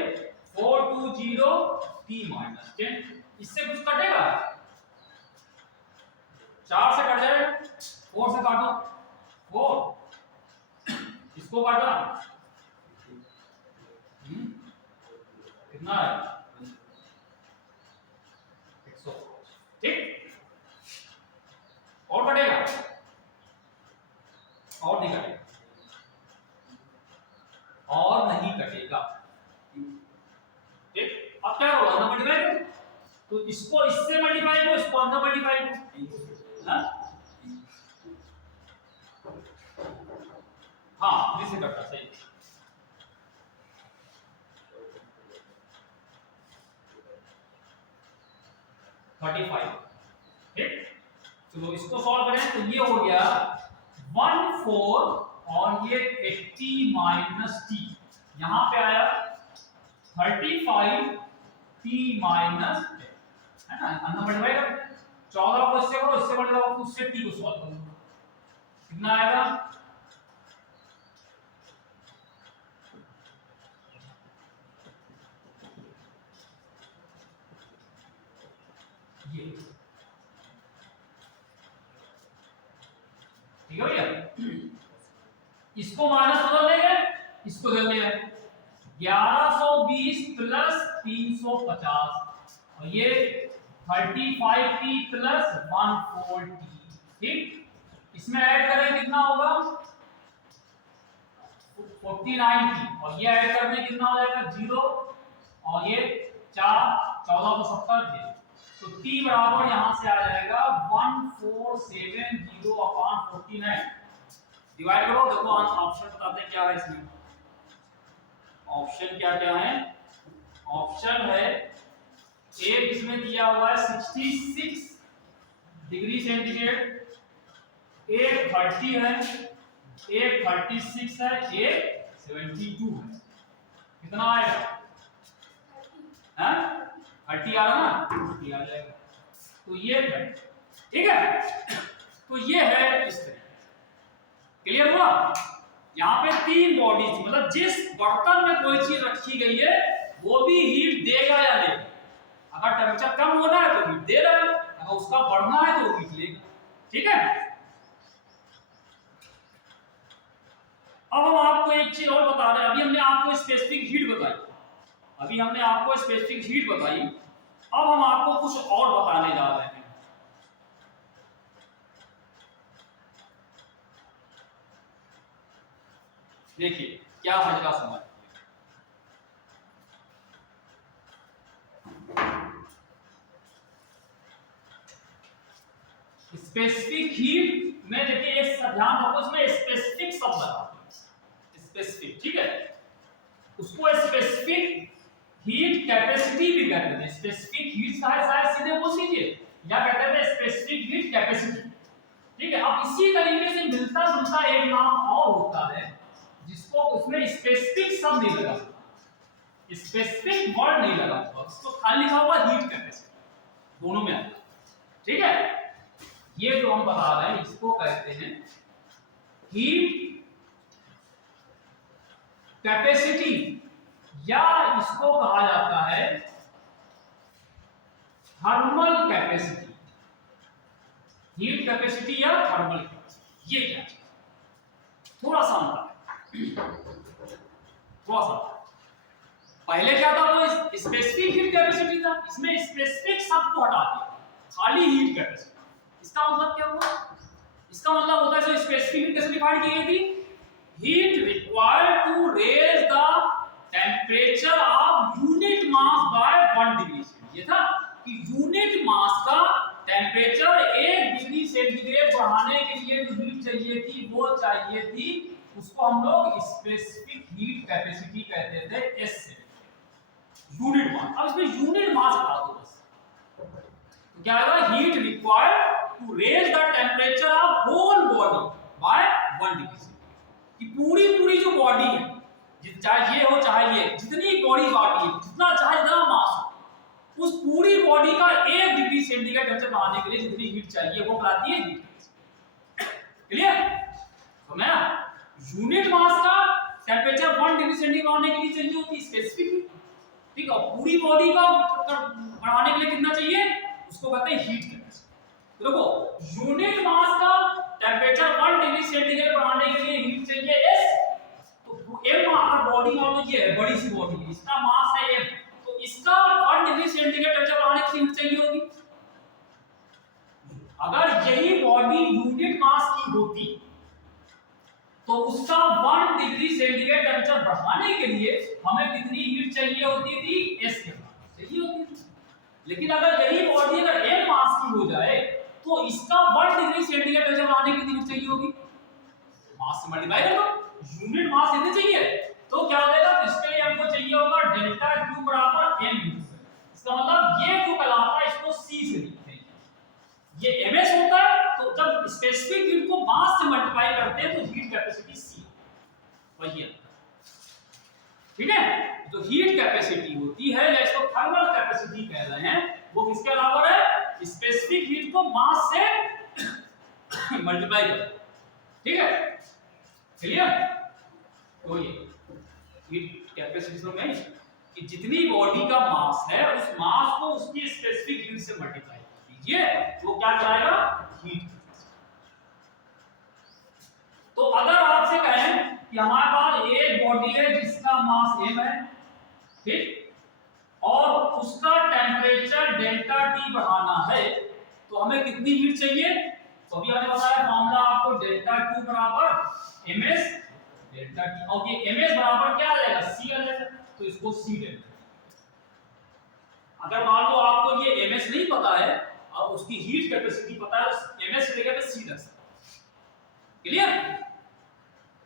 420 T माइनस 10, इससे कुछ कटेगा, 4 से कट जाएगा, 4 से काटो 4, इसको काटा कितना है 100, ठीक, और कटेगा हाँ 3 से कटता सही। ठीक, चलो इसको सॉल्व करें तो ये हो गया 14 और ये 80 माइनस टी, यहां पे आया 35 टी माइनस, है ना, अन्ना बढ़ाएगा 14 को इससे करो, इससे बढ़ जाओ, उससे टी को सॉल्व करो, कितना आएगा, ये ठीक है भैया। इसको माइनस बदल देंगे, इसको कर लेंगे 1120 प्लस 350 और ये 35t प्लस 140, ठीक, इसमें ऐड करें कितना होगा 49t और ये ऐड करने कितना हो जाएगा 0 और ये 4, 14 को 70 थे तो t बराबर यहां से आ जाएगा 1470 अपॉन 49, डिवाइड करो, देखो ऑप्शन बताते हैं क्या है इसमें, ऑप्शन क्या क्या है, ऑप्शन है एक इसमें दिया हुआ है 66 डिग्री सेंटीग्रेड, एक 30 है, एक 36 है, एक 72 है, कितना आएगा, हैं 30 आ रहा ना, 30 आ जाएगा, तो ये है, ठीक है, तो ये है इस तरह, क्लियर हुआ। यहाँ पे 3 बॉडीज, मतलब जिस बर्तन में कोई चीज रखी गई है वो भी हीट देगा या लेगा, अगर टेम्परेचर कम होना है तो हीट दे रहा है, अगर उसका बढ़ना है तो वो हीट लेगा, ठीक है। अब हम आपको एक चीज और बता रहे हैं, अभी हमने आपको स्पेसिफिक हीट बताई, अभी हमने आपको स्पेसिफिक हीट बताई, अब हम आपको कुछ और बताने जा रहे हैं। देखिए क्या है जरा समझ, स्पेसिफिक हीट में देखिए एक ध्यान रखो, इसमें स्पेसिफिक शब्द लगाते हैं, स्पेसिफिक, ठीक है, उसको स्पेसिफिक हीट कैपेसिटी भी कहते हैं, स्पेसिफिक हीट शायद सीधे बोल दीजिए या कहते हैं स्पेसिफिक हीट कैपेसिटी, ठीक है। अब इसी तरीके से मिलता जुलता एक नाम और होता है जिसको उसमें स्पेसिफिक शब्द नहीं लगा, स्पेसिफिक वर्ड नहीं लगा, उसको खाली लिखा हुआ हीट कैपेसिटी, दोनों में आता है, ठीक है। ये जो हम बता रहे हैं इसको कहते हैं हीट कैपेसिटी, या इसको कहा जाता है थर्मल कैपेसिटी, हीट कैपेसिटी या थर्मल कैपेसिटी, ये क्या है, थोड़ा सा अंतर है, थोड़ा सा। पहले क्या था, वो स्पेसिफिक हीट कैपेसिटी था, इसमें स्पेसिफिक शब्द को हटा दिया, खाली हीट कैपेसिटी। इसका मतलब क्या हुआ, इसका मतलब होता है जो स्पेसिफिक हीट कैसे डिफाइन की गई थी, heat required to raise the temperature of unit mass by 1 degree centigrade, ये था कि यूनिट मास का टेम्परेचर 1 डिग्री सेंटीग्रेड बढ़ाने के लिए जो हीट चाहिए थी वो चाहिए थी, उसको हम लोग स्पेसिफिक हीट कैपेसिटी कहते थे, एस से यूनिट मास। अब इसमें यूनिट मास हटा दो बस, तो क्या आएगा, heat required to raise the temperature of whole body by 1 degree centigrade, कि पूरी जो बॉडी है, चाहे ये हो चाहे ये, जितनी बॉडी है, जितना चाहे जितना मास हो, उस पूरी बॉडी का 1 डिग्री सेंटीग्रेड टेम्परेचर बढ़ाने के लिए जितनी हीट चाहिए वो कराती है हीट, क्लियर। तो मैं यूनिट मास का टेम्परेचर 1 डिग्री सेंटीग्रेड बढ़ाने के लिए चाहिए होती स्पेसिफिक हीट, ठीक है, पूरी बॉडी का बढ़ाने के लिए कितना चाहिए, उसको कहते हैं हीट कैपेसिटी। तो देखो यूनिट मास का टेम्परेचर 1 डिग्री सेंटीग्रेड बढ़ाने के लिए हीट चाहिए एस, तो एम अगर बॉडी मान लो ये है बड़ी सी बॉडी, इसका मास है एम, तो इसका 1 डिग्री सेंटीग्रेड टेम्परेचर बढ़ाने के लिए हीट चाहिए होगी। अगर यही बॉडी यूनिट मास की होती तो उसका 1 डिग्री सेंटीग्रेड टेम्परेचर बढ़ाने के लिए हमें कितनी हीट चाहिए होती थी, एस के बराबर चाहिए होती थी। लेकिन अगर यही बॉडी अगर एम मास की हो जाए तो इसका 1 मास से मल्टीप्लाई कर दो, यूनिट मास इतने चाहिए तो क्या हो जाएगा, इसके लिए हमको चाहिए होगा डेल्टा क्यू बराबर m इंटू, इसका मतलब ये जो कहलाता है इसको c से लिखते हैं, ये ms होता है, तो जब स्पेसिफिक हीट को मास से मल्टीप्लाई करते हैं तो हीट कैपेसिटी c वही है, ठीक है। जो हीट कैपेसिटी होती है या इसको थर्मल कैपेसिटी कह रहे हैं, वो किसके बराबर है, स्पेसिफिक हीट को मास से मल्टीप्लाई कर, ठीक है, क्लियर। तो ये हीट कैपेसिटी में कि जितनी बॉडी का मास है उस मास को उसकी स्पेसिफिक हीट से मल्टीप्लाई कीजिए, वो क्या कराएगा, हीट। तो अगर आपसे कहें कि हमारे पास एक बॉडी है जिसका मास m है, ठीक, और उसका टेम्परेचर डेल्टा T बढ़ाना है, तो हमें कितनी हीट चाहिए, तो अभी हमने बताया फॉर्मूला आपको, डेल्टा Q बराबर ms डेल्टा T, और ये ms बराबर क्या आ जाएगा, c आ जाएगा, तो इसको c डेल्टा। अगर मान लो आपको ये ms नहीं पता है और उसकी हीट कैपेसिटी पता है, तो ms की जगह पे c रख सकते, क्लियर।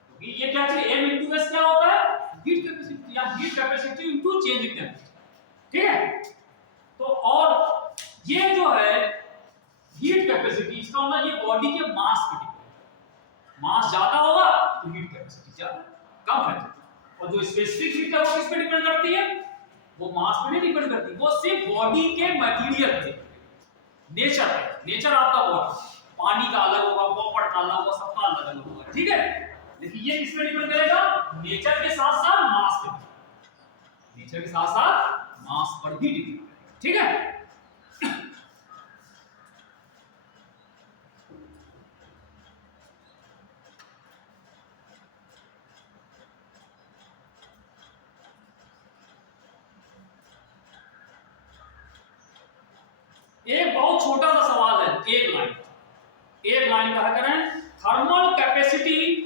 क्योंकि ये क्या चाहिए, m into s क्या होता है, हीट कैपेसिटी या heat capacity into change in temperature, ठीक है। तो और ये जो है हीट कैपेसिटी, इसका मतलब ये बॉडी के मास पे डिपेंड, मास ज्यादा होगा तो हीट कैपेसिटी ज्यादा, कम है और जो स्पेसिफिक हीट है वो किस पे डिपेंड करती है, वो मास पे नहीं डिपेंड करती, वो सिर्फ बॉडी के मटेरियल पे, नेचर है, नेचर आपका बॉडी, पानी का अलग होगा, कॉपर का अलग होगा, सबका अलग अलग होगा, ठीक है। लेकिन ये किस पे डिपेंड करेगा, नेचर के साथ साथ मास पे, नेचर के साथ साथ मास पर भी डिपेंड, ठीक है। एक बहुत छोटा सा सवाल है, एक लाइन का करें, thermal capacity,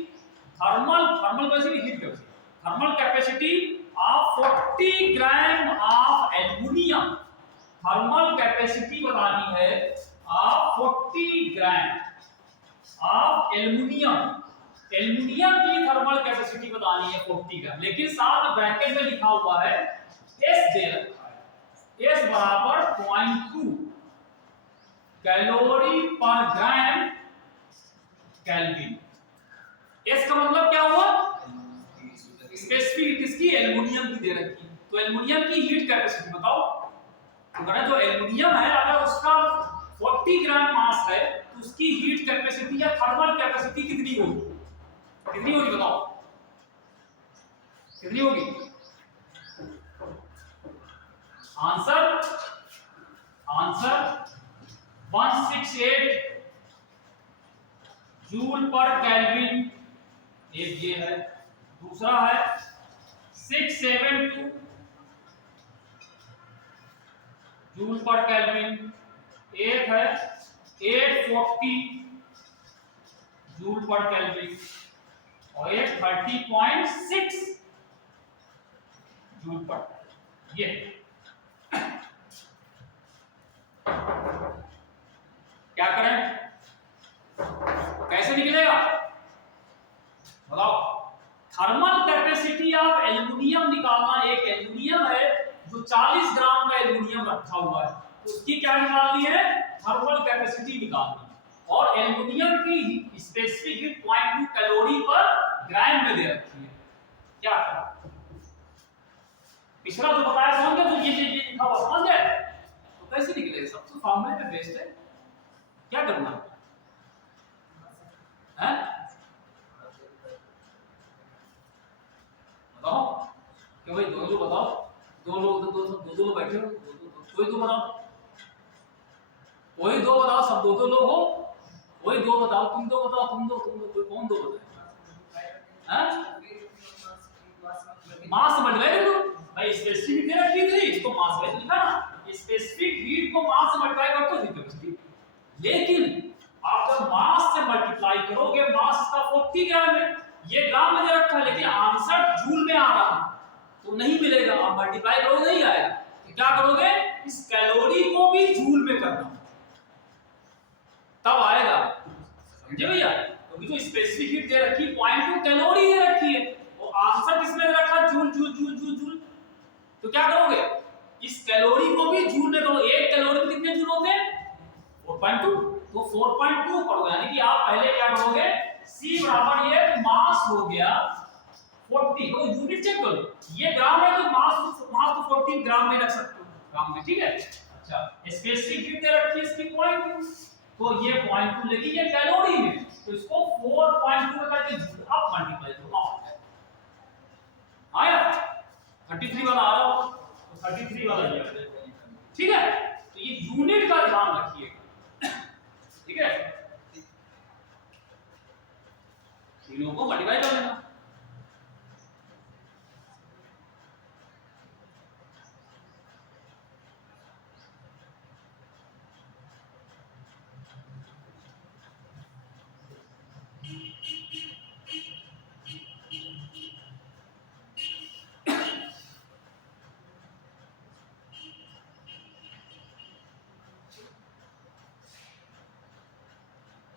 thermal capacity, heat capacity, thermal capacity of 40 gram of aluminium, thermal capacity बतानी है of 40 gram of aluminium, aluminium की थर्मल कैपेसिटी बतानी है 40 ग्राम, लेकिन साथ में ब्रैकेट में लिखा हुआ है S दे रखा है, S बराबर 0.2 कैलोरी पर ग्राम केल्विन। S का मतलब क्या हुआ, स्पेसिफिक किसकी, एल्युमिनियम की दे रखी है, तो एल्युमिनियम की हीट कैपेसिटी बताओ, तो कहना जो एल्युमिनियम है अगर उसका 40 ग्राम मास है तो उसकी हीट कैपेसिटी या थर्मल कैपेसिटी कितनी होगी, कितनी होगी बताओ, कितनी होगी, आंसर 168 जूल पर केल्विन, एक ये है, दूसरा है 672 जूल पर केल्विन, एक है 840 जूल पर केल्विन और एक 30.6 जूल पर, ये क्या करें, कैसे निकलेगा बताओ, थर्मल कैपेसिटी ऑफ एल्युमिनियम निकालना, एक एल्युमिनियम है जो 40 ग्राम का एल्युमिनियम रखा हुआ है, तो उसकी क्या निकालनी है, थर्मल कैपेसिटी निकालनी है, और एल्युमिनियम की स्पेसिफिक हीट 0.2 कैलोरी पर ग्राम में दे रखी है, क्या करें, पिछला जो बताया समझ गए, तो ये लिखा हुआ समझ गए, तो कैसे निकलेगा, सबसे फॉर्मूले पे बेस्ड है, क्या करना है, बताओ क्यों भाई, दो बताओ, दो लोग बैठे हो, कोई दो बताओ, कोई दो बताओ, सब दो लोग हो, कोई दो बताओ, तुम दो बताओ, तुम दो, कोई कौन दो बताए, मास मल्टीप्लाई कर दो भाई, स्पेसिफिक दे रखी थी, इसको मास में लिखा ना, स्पेसिफिक हीट को मास से मल्टीप्लाई करते हो हीट कैपेसिटी, लेकिन आप जब मास से मल्टीप्लाई करोगे, मास का 40 ग्राम है, ये ग्राम में दे रखा है, लेकिन आंसर जूल में आ रहा है, तो नहीं मिलेगा, आप मल्टीप्लाई करोगे नहीं आएगा, तो क्या करोगे, इस कैलोरी को भी जूल में करना, तब आएगा, समझे भैया, क्योंकि जो स्पेसिफिक हीट दे रखी 0.2 कैलोरी दे रखी है, और आंसर किसमें दे रखा joule joule joule joule joule. तो क्या करोगे, इस कैलोरी को भी जूल में करो। एक कैलोरी में कितने जूल होते हैं 4.2, तो 4.2 पढ़ोगे, यानी कि आप पहले क्या करोगे, C बराबर ये मास हो गया 40, तो यूनिट चेक करो, ये ग्राम है तो मास तो 14 ग्राम में रख सकते हो, ग्राम में, ठीक है। अच्छा स्पेसिफिक हीट दे रखी है इसकी 0.2, तो ये 0.2 लेकिन ये कैलोरी में, तो इसको 4.2 करके आप मल्टीप्लाई करो, आया 33 वाला आ रहा हो तो 33 वाला ये, ठीक है। तो ये यूनिट का ध्यान रखिएगा, ठीक है, तीनों को मल्टीप्लाई कर लेना।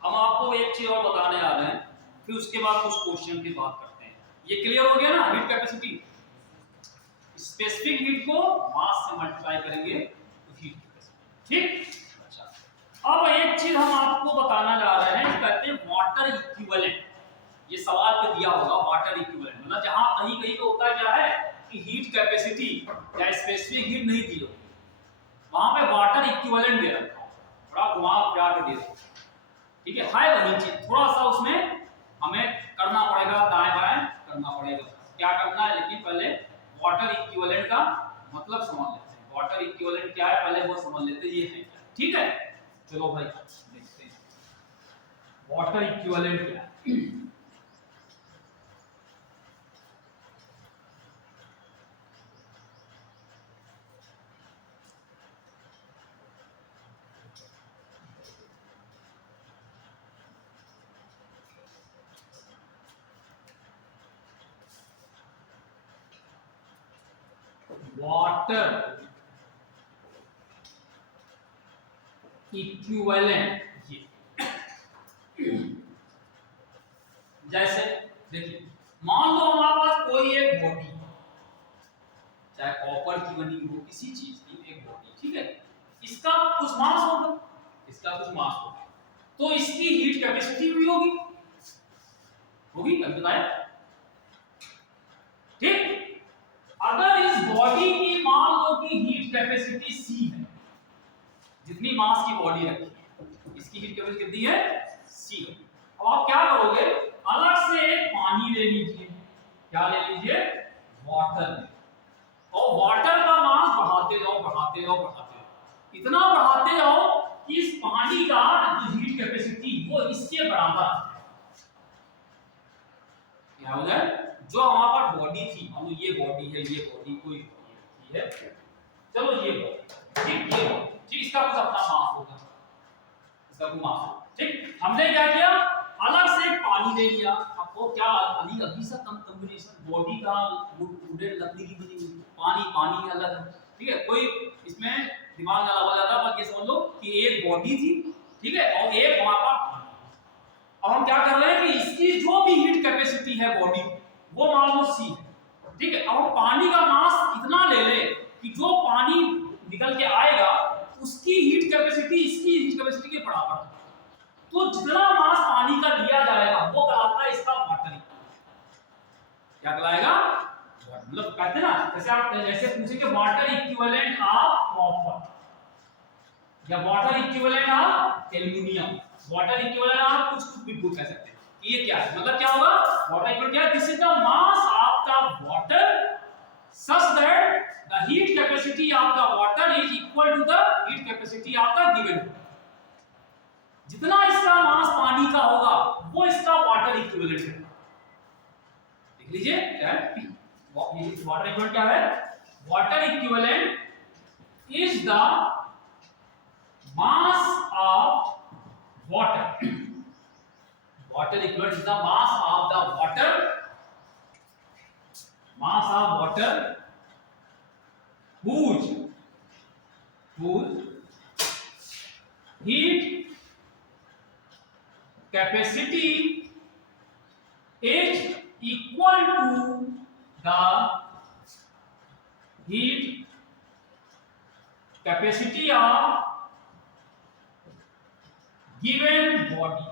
हम आपको एक चीज और बताने आ रहे हैं, फिर उसके बाद कुछ क्वेश्चन की बात करते हैं। ये क्लियर हो गया ना, हीट कैपेसिटी, स्पेसिफिक हीट को मास से मल्टीप्लाई करेंगे तो हीट कैपेसिटी, ठीक। अच्छा अब एक चीज हम आपको बताना जा रहे हैं, कहते हैं वाटर इक्विवेलेंट। ये सवाल पे दिया होगा वाटर इक्विवेलेंट, मतलब जहां कहीं कहीं पे होता क्या है कि हीट कैपेसिटी या स्पेसिफिक हीट नहीं दी होती, वहां पे वाटर इक्विवेलेंट दे रखा है, थोड़ा घुमा फिरा के दे रखा है, ठीक है। हाय वही चीज, थोड़ा सा उसमें हमें करना पड़ेगा, दाएं बाएं करना पड़ेगा, क्या करना है, लेकिन पहले वाटर इक्विवेलेंट का मतलब समझ लेते हैं। वाटर इक्विवेलेंट क्या है पहले वो समझ लेते हैं, ये है क्या, ठीक है। चलो भाई देखते हैं वाटर इक्विवेलेंट क्या है। वाटर इक्विवेलेंट, ये जैसे देखिए, मान लो हमारे पास कोई एक बॉडी, चाहे कॉपर की बनी हो, किसी चीज की एक बॉडी, ठीक है, इसका कुछ मास होगा, इसका कुछ मास होगा, तो इसकी हीट कैपेसिटी भी होगी, कभी बताया, ठीक। अगर इस बॉडी की मान लो कि हीट कैपेसिटी C है, जितनी मास की बॉडी रखी है इसकी हीट कैपेसिटी कितनी है C। अब आप क्या करोगे, अलग से एक पानी ले लीजिए, क्या ले लीजिए, वाटर, और वाटर का मास बढ़ाते जाओ बढ़ाते जाओ बढ़ाते जाओ, इतना बढ़ाते जाओ कि इस पानी का जो हीट कैपेसिटी वो इसके बराबर है। क्या हो जाए, जो हमारे पास बॉडी थी, हम ये बॉडी है, ये बॉडी कोई बॉडी है, चलो ये बॉडी, ठीक, ये बॉडी, ठीक, इसका कुछ अपना मास होगा, इसका कुछ मास होगा, ठीक। हमने क्या किया, अलग से पानी ले लिया, आपको क्या अभी सा कॉम्बिनेशन, बॉडी का वुडन लकड़ी की बनी हुई, पानी पानी अलग, ठीक है, कोई इसमें दिमाग ना लगा जाता, बस ये समझ लो कि एक बॉडी थी, ठीक है, और एक वहां पर। अब हम क्या कर रहे हैं कि इसकी जो भी हीट कैपेसिटी है बॉडी, वो मान लो C है, ठीक है। अब हम पानी का मास इतना ले ले कि जो पानी निकल के आएगा उसकी हीट कैपेसिटी इसकी हीट कैपेसिटी के बराबर है, तो जितना मास पानी का दिया जाएगा वो कहलाता है इसका वाटर, क्या कहलाएगा, मतलब कहते हैं ना, जैसे आप जैसे पूछेंगे वाटर इक्विवेलेंट ऑफ कॉपर या water equivalent of aluminium, water equivalent of कुछ भी कह सकते हैं, ये क्या है, मतलब क्या होगा, वाटर इक्विवेलेंट क्या है, this is the mass of the water such that the heat capacity of the water is equal to the heat capacity of the given, जितना इसका मास पानी का होगा वो इसका वाटर इक्विवेलेंट है, देख लीजिए क्या है P, वाटर इक्विवेलेंट क्या है, water equivalent is the mass of water, water equivalent is the mass of the water, mass of water whose heat capacity the heat capacity of given body.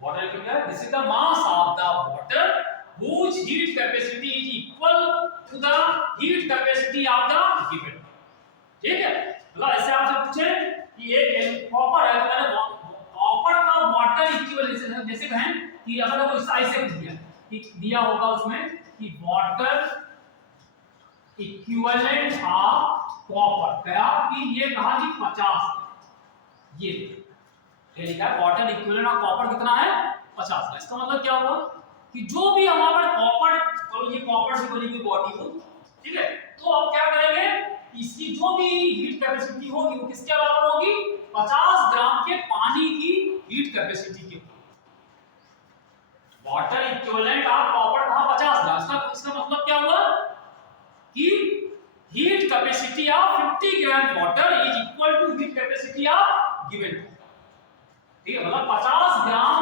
Water क्या है? This is the mass of the water whose heat capacity is equal to the heat capacity of the given. ठीक है? मतलब ऐसे आपसे पूछे कि एक कॉपर है, तो मैंने कॉपर का वाटर इक्विवेलेंस है, जैसे कहें कि अगर वो इस ऐसे दिया कि दिया होगा उसमें कि वाटर इक्विवेलेंट ऑफ कॉपर, क्या कि ये कहा कि 50, ये लिखा है वाटर इक्विवेलेंट ऑफ कॉपर कितना है 50 का। इसका मतलब क्या हुआ कि जो भी हमारे कॉपर, चलो ये कॉपर से बनी हुई बॉडी हो, ठीक है, तो अब क्या करेंगे, इसकी जो भी हीट कैपेसिटी होगी वो किसके बराबर होगी, 50 ग्राम के पानी की हीट कैपेसिटी के। वाटर इक्विवेलेंट ऑफ कॉपर कहा 50 ग्राम, इसका मतलब क्या हुआ कि heat capacity of 50 gram water is equal to heat capacity of given. ठीक है, मतलब 50 ग्राम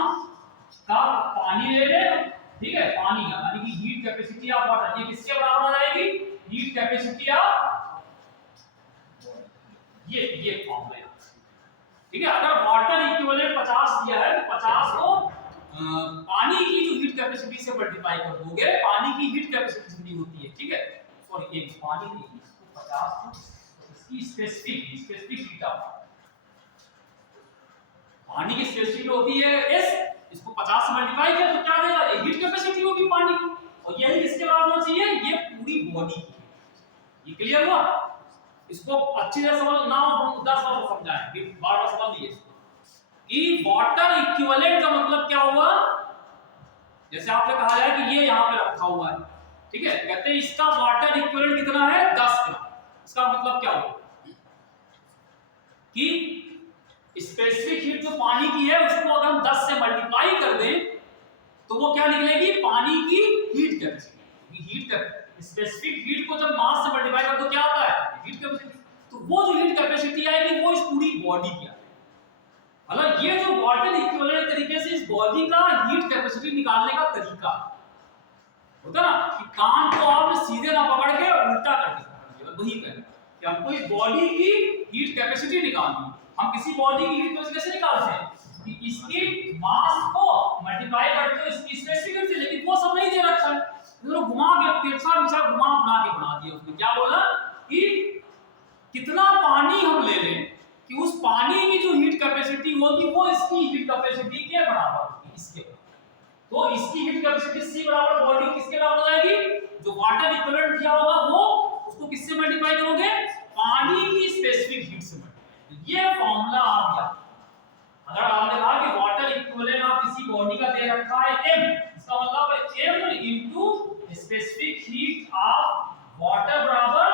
का पानी ले ले, ठीक है, पानी का यानी कि हीट कैपेसिटी ऑफ वाटर, ये किसके बराबर हो जाएगी, हीट कैपेसिटी ऑफ ये फॉर्मूला है। ठीक है, अगर वाटर इक्विवेलेंट 50 दिया है तो 50 को पानी की जो हीट कैपेसिटी से मल्टीप्लाई कर दोगे, पानी की हीट कैपेसिटी कितनी होती है, ठीक है, सॉरी ये पानी नहीं, इसको 50 को इसकी स्पेसिफिक हीट ऑफ पानी की स्पेसिफिक होती है S, इसको 50 से मल्टीप्लाई किया तो क्या देगा, हीट कैपेसिटी होगी पानी की, और यही किसके बराबर होना चाहिए, ये पूरी बॉडी की। ये क्लियर हुआ? इसको अच्छी तरह समझ ना, हम 10 बार समझाएं, कि बार-बार समझ लीजिए इसको। कि वाटर इक्विवेलेंट का मतलब क्या हुआ, जैसे आपने कहा है कि ये यहां पे रखा हुआ है, ठीक है, कहते हैं इसका वाटर इक्विवेलेंट कितना है 10 ग्राम। इसका मतलब क्या हुआ कि स्पेसिफिक हीट जो पानी की है उसको अगर हम 10 से मल्टीप्लाई कर दें तो वो क्या निकलेगी, पानी की heat capacity. Heat specific heat को जब मास से मल्टीप्लाई कर दो क्या आता है, हीट कैपेसिटी। तो वो जो हीट कैपेसिटी आएगी वो इस पूरी बॉडी की आएगी। मतलब ये जो वाटर इक्विवेलेंट तरीके से इस बॉडी का हीट कैपेसिटी निकालने का तरीका होता ना, कि कान को आपने सीधे ना पकड़ के उल्टा करके पकड़, वही करें कि हमको इस बॉडी की हीट कैपेसिटी निकालनी है। हम किसी बॉडी की हीट कैपेसिटी कैसे निकालते हैं कि इसकी मास को मल्टीप्लाई करते हैं इसकी स्पेसिफिक से, लेकिन वो सब नहीं दे रखा है, तो घुमा के तिरछा बिछा घुमा बना के बना दिया। उसमें क्या बोला कि कितना पानी हम ले लें कि उस पानी की जो हीट कैपेसिटी होगी वो इसकी हीट कैपेसिटी के बराबर होगी, इसके। तो इसकी हीट कैपेसिटी C बराबर बॉडी किसके बराबर हो जाएगी, जो वाटर इक्विवेलेंट दिया होगा वो उसको किससे मल्टीप्लाई करोगे, पानी की स्पेसिफिक हीट से मल्टीप्लाई। ये फार्मूला आ गया। अगर आपने कहा कि वाटर इक्विवेलेंट ऑफ किसी बॉडी का दे रखा है M, इसका मतलब है M into specific heat of water बराबर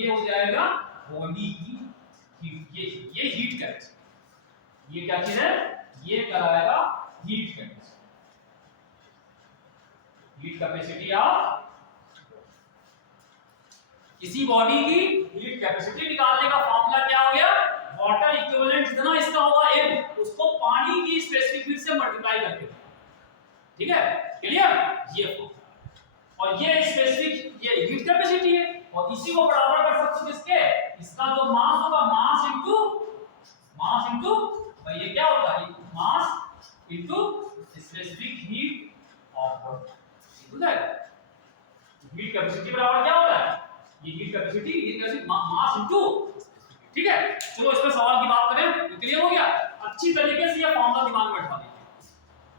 ये हो जाएगा बॉडी की हीट। ये हीट कैपेसिटी, ये क्या चीज है, ये कराएगा heat capacity. Heat capacity of किसी बॉडी की हीट कैपेसिटी निकालने का फॉर्मूला क्या हो गया, वाटर इक्विवेलेंट जितना इसका होगा M, उसको पानी की स्पेसिफिक हीट से मल्टीप्लाई करके। ठीक है, क्लियर? ये और ये स्पेसिफिक ये हीट कैपेसिटी है, और इसी को बराबर कर सकते हो किसके, इसका जो मास होगा, मास इनटू भाई ये क्या होता है, mass into specific heat of body. ठीक है, हीट कैपेसिटी बराबर क्या होता है, ये हीट कैपेसिटी मास इनटू। ठीक है, चलो इस पे सवाल की बात करें, क्लियर हो गया? अच्छी तरीके से ये फॉर्मूला दिमाग में बैठा लीजिए,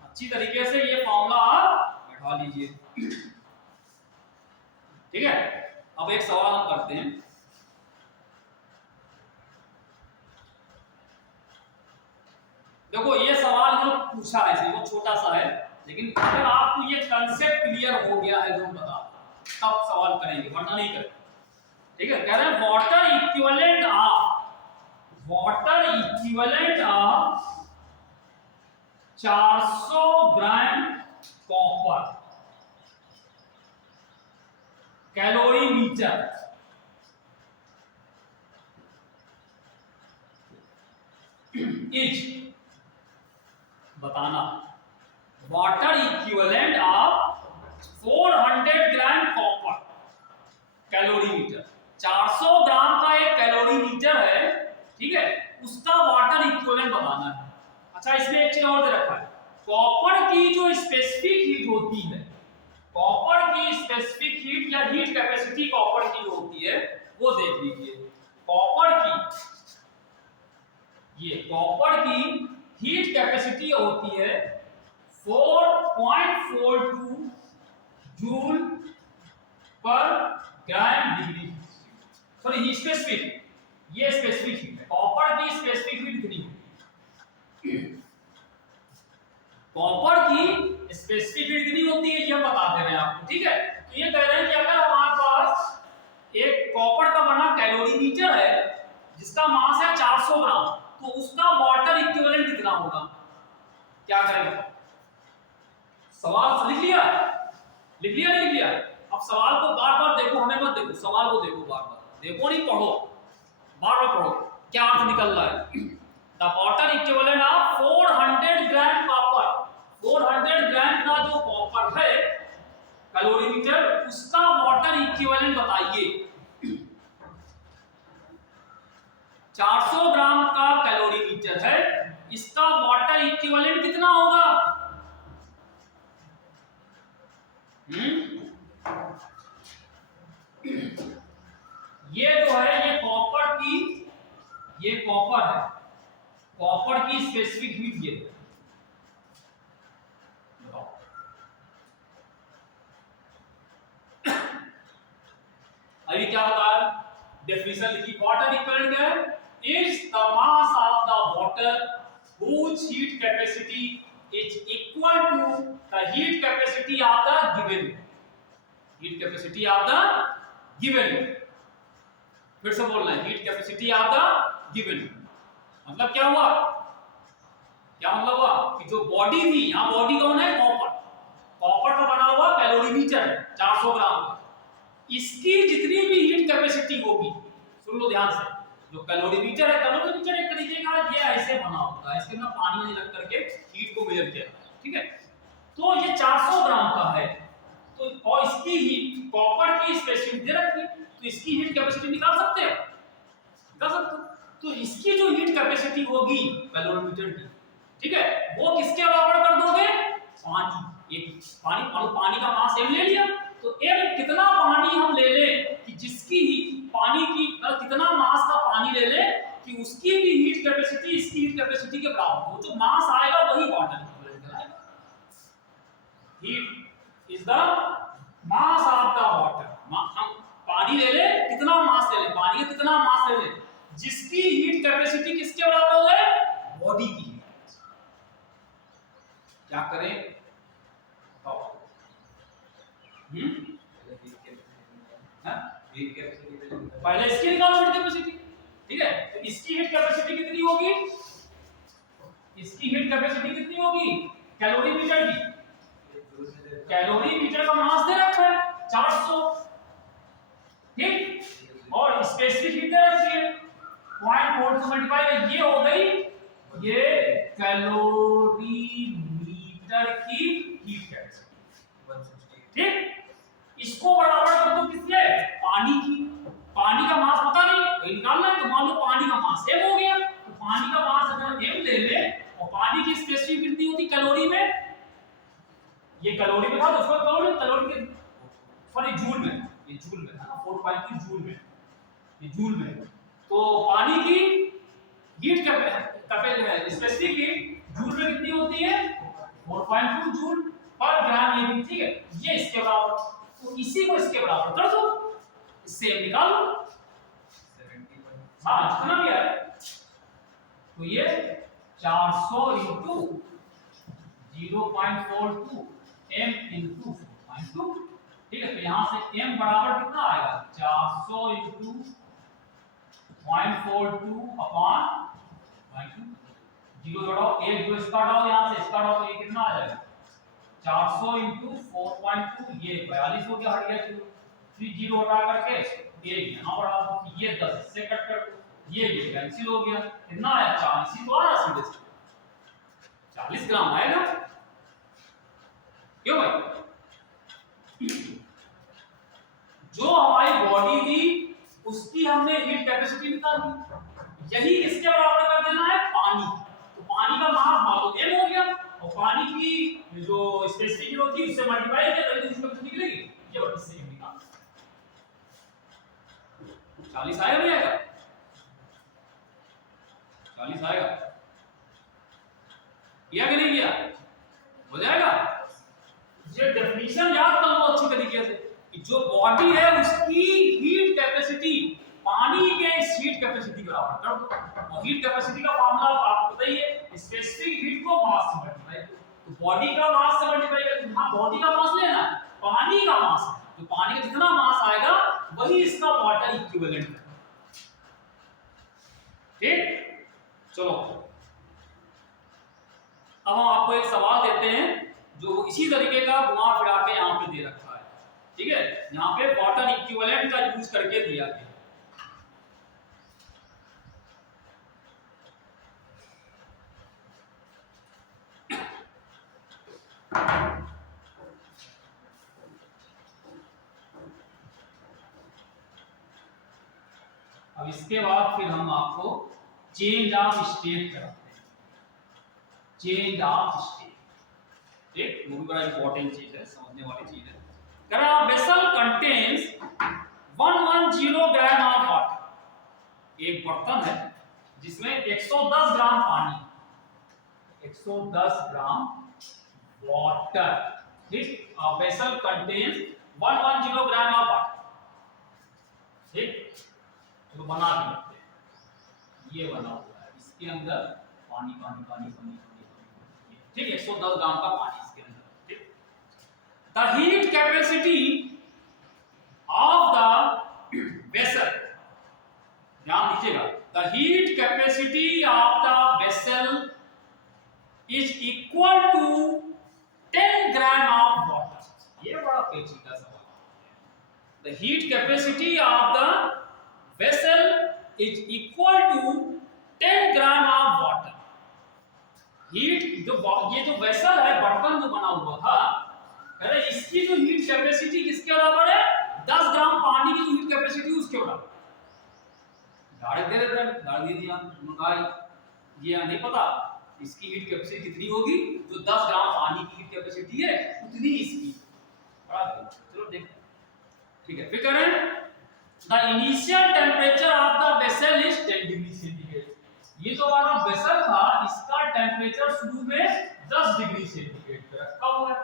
अच्छी तरीके से ये फॉर्मूला बैठा लीजिए। ठीक है, अब एक सवाल हम करते हैं। देखो ये सवाल जो पूछा है वो छोटा सा है, लेकिन अगर आपको ये कांसेप्ट क्लियर हो गया है जो बता तब सवाल करेंगे, वरना नहीं करेंगे। ठीक है, कह रहे हैं water equivalent of 400 gram copper calorimeter is बताना water equivalent of 400 gram copper calorimeter. 400 gram का एक कैलोरीमीटर है, ठीक है, उसका वाटर इक्विवेलेंट बताना है। अच्छा, इसमें एक चीज और दे रखा है, कॉपर की जो स्पेसिफिक हीट होती है, कॉपर की स्पेसिफिक हीट या हीट कैपेसिटी कॉपर की जो होती है वो देख लीजिए। कॉपर की हीट कैपेसिटी होती है 4.42 जूल पर ग्राम डिग्री। सॉरी, स्पेसिफिक, ये स्पेसिफिक हीट है। कॉपर की स्पेसिफिक हीट कितनी होती है? कॉपर की स्पेसिफिक हीट कितनी होती है ये बता दे रहे हैं आपको, ठीक है। तो ये कह रहे हैं कि अगर हमारे पास एक कॉपर का बना कैलोरीमीटर है जिसका मास है 400 ग्राम, तो उसका वाटर इक्विवेलेंट कितना होगा? क्या करेंगे? सवाल लिख लिया नहीं लिख लिया? अब सवाल को बार-बार देखो, हमें मत देखो, सवाल को देखो बार-बार, देखो नहीं, पढ़ो, बार-बार पढ़ो क्या अर्थ निकल रहा है। The water equivalent of 400 gram copper, 400 gram का जो कॉपर है कैलोरीमीटर, उसका वाटर इक्विवेलेंट बताइए। 400 ग्राम का कैलोरीमीटर है, इसका वाटर इक्विवेलेंट कितना होगा? ये जो है ये कॉपर की, ये कॉपर है, कॉपर की स्पेसिफिक हीट ये बताओ। अभी क्या बताया? डेफिनेशन लिखी, वाटर इक्विवेलेंट क्या है? Is the mass of the water whose heat capacity is equal to the heat capacity of the given, heat capacity of the given। फिर से बोलना है, heat capacity of the given। मतलब क्या हुआ? क्या मतलब हुआ कि जो बॉडी थी, यहाँ बॉडी कौन है? कॉपर, कॉपर का बना हुआ कैलोरीमीटर है 400 ग्राम का, इसकी जितनी भी हीट कैपेसिटी होगी, सुन लो ध्यान से, जो कैलोरीमीटर है, कैलोरीमीटर एक तरीके का ये ऐसे बना होता है, इसके अंदर पानी नहीं लग करके हीट को मेजर किया जाता है, ठीक है। तो ये 400 ग्राम का है, तो और इसकी हीट, कॉपर की स्पेसिफिक दे रखी, तो इसकी हीट कैपेसिटी निकाल सकते हैं, निकाल सकते हो। तो इसकी जो हीट कैपेसिटी होगी कैलोरीमीटर की, ठीक है, वो किसके बराबर कर दोगे? पानी। एक पानी का मास m ले लिया, तो m कितना पानी हम ले लें कि जिसकी ही पानी की कितना मास का पानी ले ले कि उसकी भी हीट कैपेसिटी इसकी हीट कैपेसिटी के बराबर हो, जो मास आएगा वही वाटर इक्विवेलेंट कहलाएगा। Heat is the mass of the water, हम पानी ले ले, कितना मास ले ले, पानी का कितना मास ले ले, जिसकी हीट कैपेसिटी किसके बराबर हो गए? बॉडी की। क्या करें बताओ? पहले इसकी निकालो हीट कैपेसिटी, ठीक है। तो इसकी हीट कैपेसिटी कितनी होगी? इसकी हीट कैपेसिटी कितनी होगी कैलोरीमीटर की? कैलोरीमीटर का मास दे रखा है 400, ठीक, और स्पेसिफिक हीट दे रखी है 0.4 से मल्टीप्लाई, ये हो गई ये कैलोरीमीटर की हीट कैपेसिटी, ठीक। इसको बराबर कर दो किसके? पानी की। पानी का मास पता नहीं, वही निकालना है, तो मान लो पानी का मास m हो गया, तो पानी का मास अगर m ले ले और पानी की स्पेसिफिक कितनी होती कैलोरी में, ये कैलोरी में था तो उसको कैलोरी के सॉरी जूल में, ये जूल में था 4.2 जूल में, ये जूल में। तो पानी की heat capacity specific heat joule में कितनी होती है? 4.2 जूल पर ग्राम, ये भी ठीक है, ये इसके बराबर, तो इसी को इसके बराबर कर दो, इससे m निकाल लो 70। हाँ, कितना भी है, तो ये 400 इंटू 0.42 m इंटू 4.2, ठीक है। तो यहाँ से m बराबर कितना आएगा? 400 इंटू 0.42 अपॉन 0.2, जीरो जोड़ो, एक जो इसका हटाओ, यहाँ से इसका हटाओ, तो ये कितना आ जाएगा? 400 इंटू 4.2, ये 42 हो गया, हट गया जीरो, फिर जीरो हटा करके एक यहाँ बढ़ा दो, ये 10 इससे कट कर दो, ये कैंसिल हो गया, कितना आया? 40 ही तो आ रहा सीधे से, 40 ग्राम आएगा। क्यों भाई? जो हमारी बॉडी थी उसकी हमने हीट कैपेसिटी निकाल दी, यही इसके बराबर कर देना है पानी। तो पानी का मास मान लो m हो गया, और पानी की जो स्पेसिफिक हीट होती है उससे मल्टीप्लाई किया तो इसकी कैपेसिटी निकलेगी, ये 32 से निकाल 40 आएगा नहीं आएगा? 40 आएगा, किया कि नहीं किया? हो जाएगा। ये डेफिनेशन याद कर लो अच्छी तरीके से कि जो बॉडी है उसकी हीट कैपेसिटी पानी के हीट कैपेसिटी के बराबर कर दो। और हीट कैपेसिटी का फार्मूला आपको पता ही है, स्पेसिफिक हीट को मास से मल्टीप्लाई करो। तो बॉडी का मास से मल्टीप्लाई करके हां बॉडी का मास लेना, पानी का मास, तो पानी का जितना मास आएगा वही इसका वाटर इक्विवेलेंट है। ठीक, चलो अब हम आपको एक सवाल देते हैं जो इसी तरीके का घुमा फिरा के यहाँ पे दे रखा है। ठीक है, यहाँ पे वाटर इक्विवेलेंट का यूज करके दिया गया। अब इसके बाद फिर हम आपको चेंज ऑफ स्टेट कराते हैं। चेंज ऑफ स्टेट, ठीक, वो भी बड़ा इंपॉर्टेंट चीज है, समझने वाली चीज है। कह रहा vessel contains 110 gram of water. एक बर्तन है जिसमें 110 ग्राम पानी, 110 ग्राम वाटर, ठीक, vessel contains 110 gram of water. ठीक, तो बना देते हैं, ये बना हुआ है, इसके अंदर पानी पानी पानी पानी पानी, ठीक, 110 ग्राम का पानी इसके अंदर। ठीक, the heat capacity of the vessel, ध्यान दीजिएगा, the heat capacity of the vessel is equal to 10 gram of water. ये बड़ा पेचीदा सवाल है। The heat capacity of the vessel is equal to 10 gram of water. Heat जो ये जो वेसल है, बर्तन जो बना हुआ था, अरे इसकी जो हीट कैपेसिटी किसके बराबर है? 10 ग्राम पानी की जो हीट कैपेसिटी उसके बराबर। गाड़ी दे देते हैं, गाड़ी दे दिया, ये नहीं पता इसकी हीट कैपेसिटी कितनी होगी, जो 10 ग्राम पानी की हीट कैपेसिटी है उतनी इसकी। चलो देखते हैं, ठीक है। फिर करें The initial temperature of the vessel is 10 degree centigrade. ये जो हमारा वेसल था इसका टेम्परेचर शुरू में 10 डिग्री सेंटीग्रेड पे रखा हुआ है।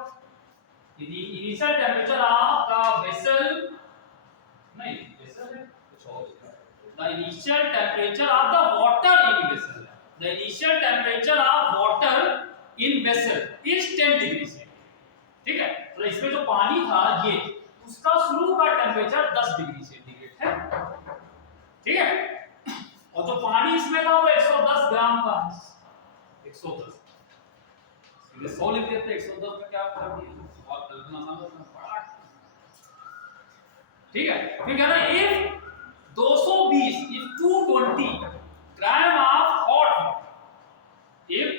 यदि initial temperature of the vessel, नहीं वेसल है कुछ और, the initial temperature of the water in vessel, the initial temperature of water in vessel is 10 degree centigrade. ठीक है, तो इसमें जो पानी था ये, उसका शुरू का टेम्परेचर 10 डिग्री सेंटीग्रेड है। ठीक है, और जो पानी इसमें था वो 110 ग्राम का, 110, सीधे 100 लिख देते, 110 में क्या कर दिया, बहुत कल्पना आसान होता है। ठीक है, फिर कह रहा है if 220 if 220 gram of hot water, if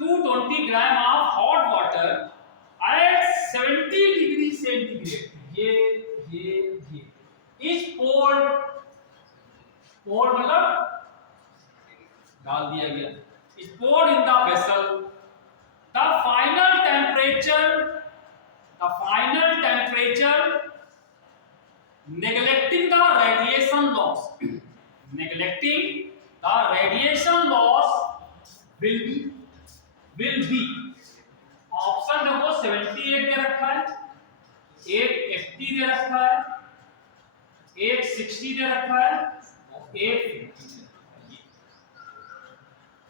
220 gram of hot water at 70 degree centigrade, ये इज poured मतलब डाल दिया गया, is poured in the vessel, the final temperature neglecting the radiation loss will be option देखो 78 दे रखा है, एक 80 दे रखा है, एक 60 दे रखा है, और एक 50 दे रखा है।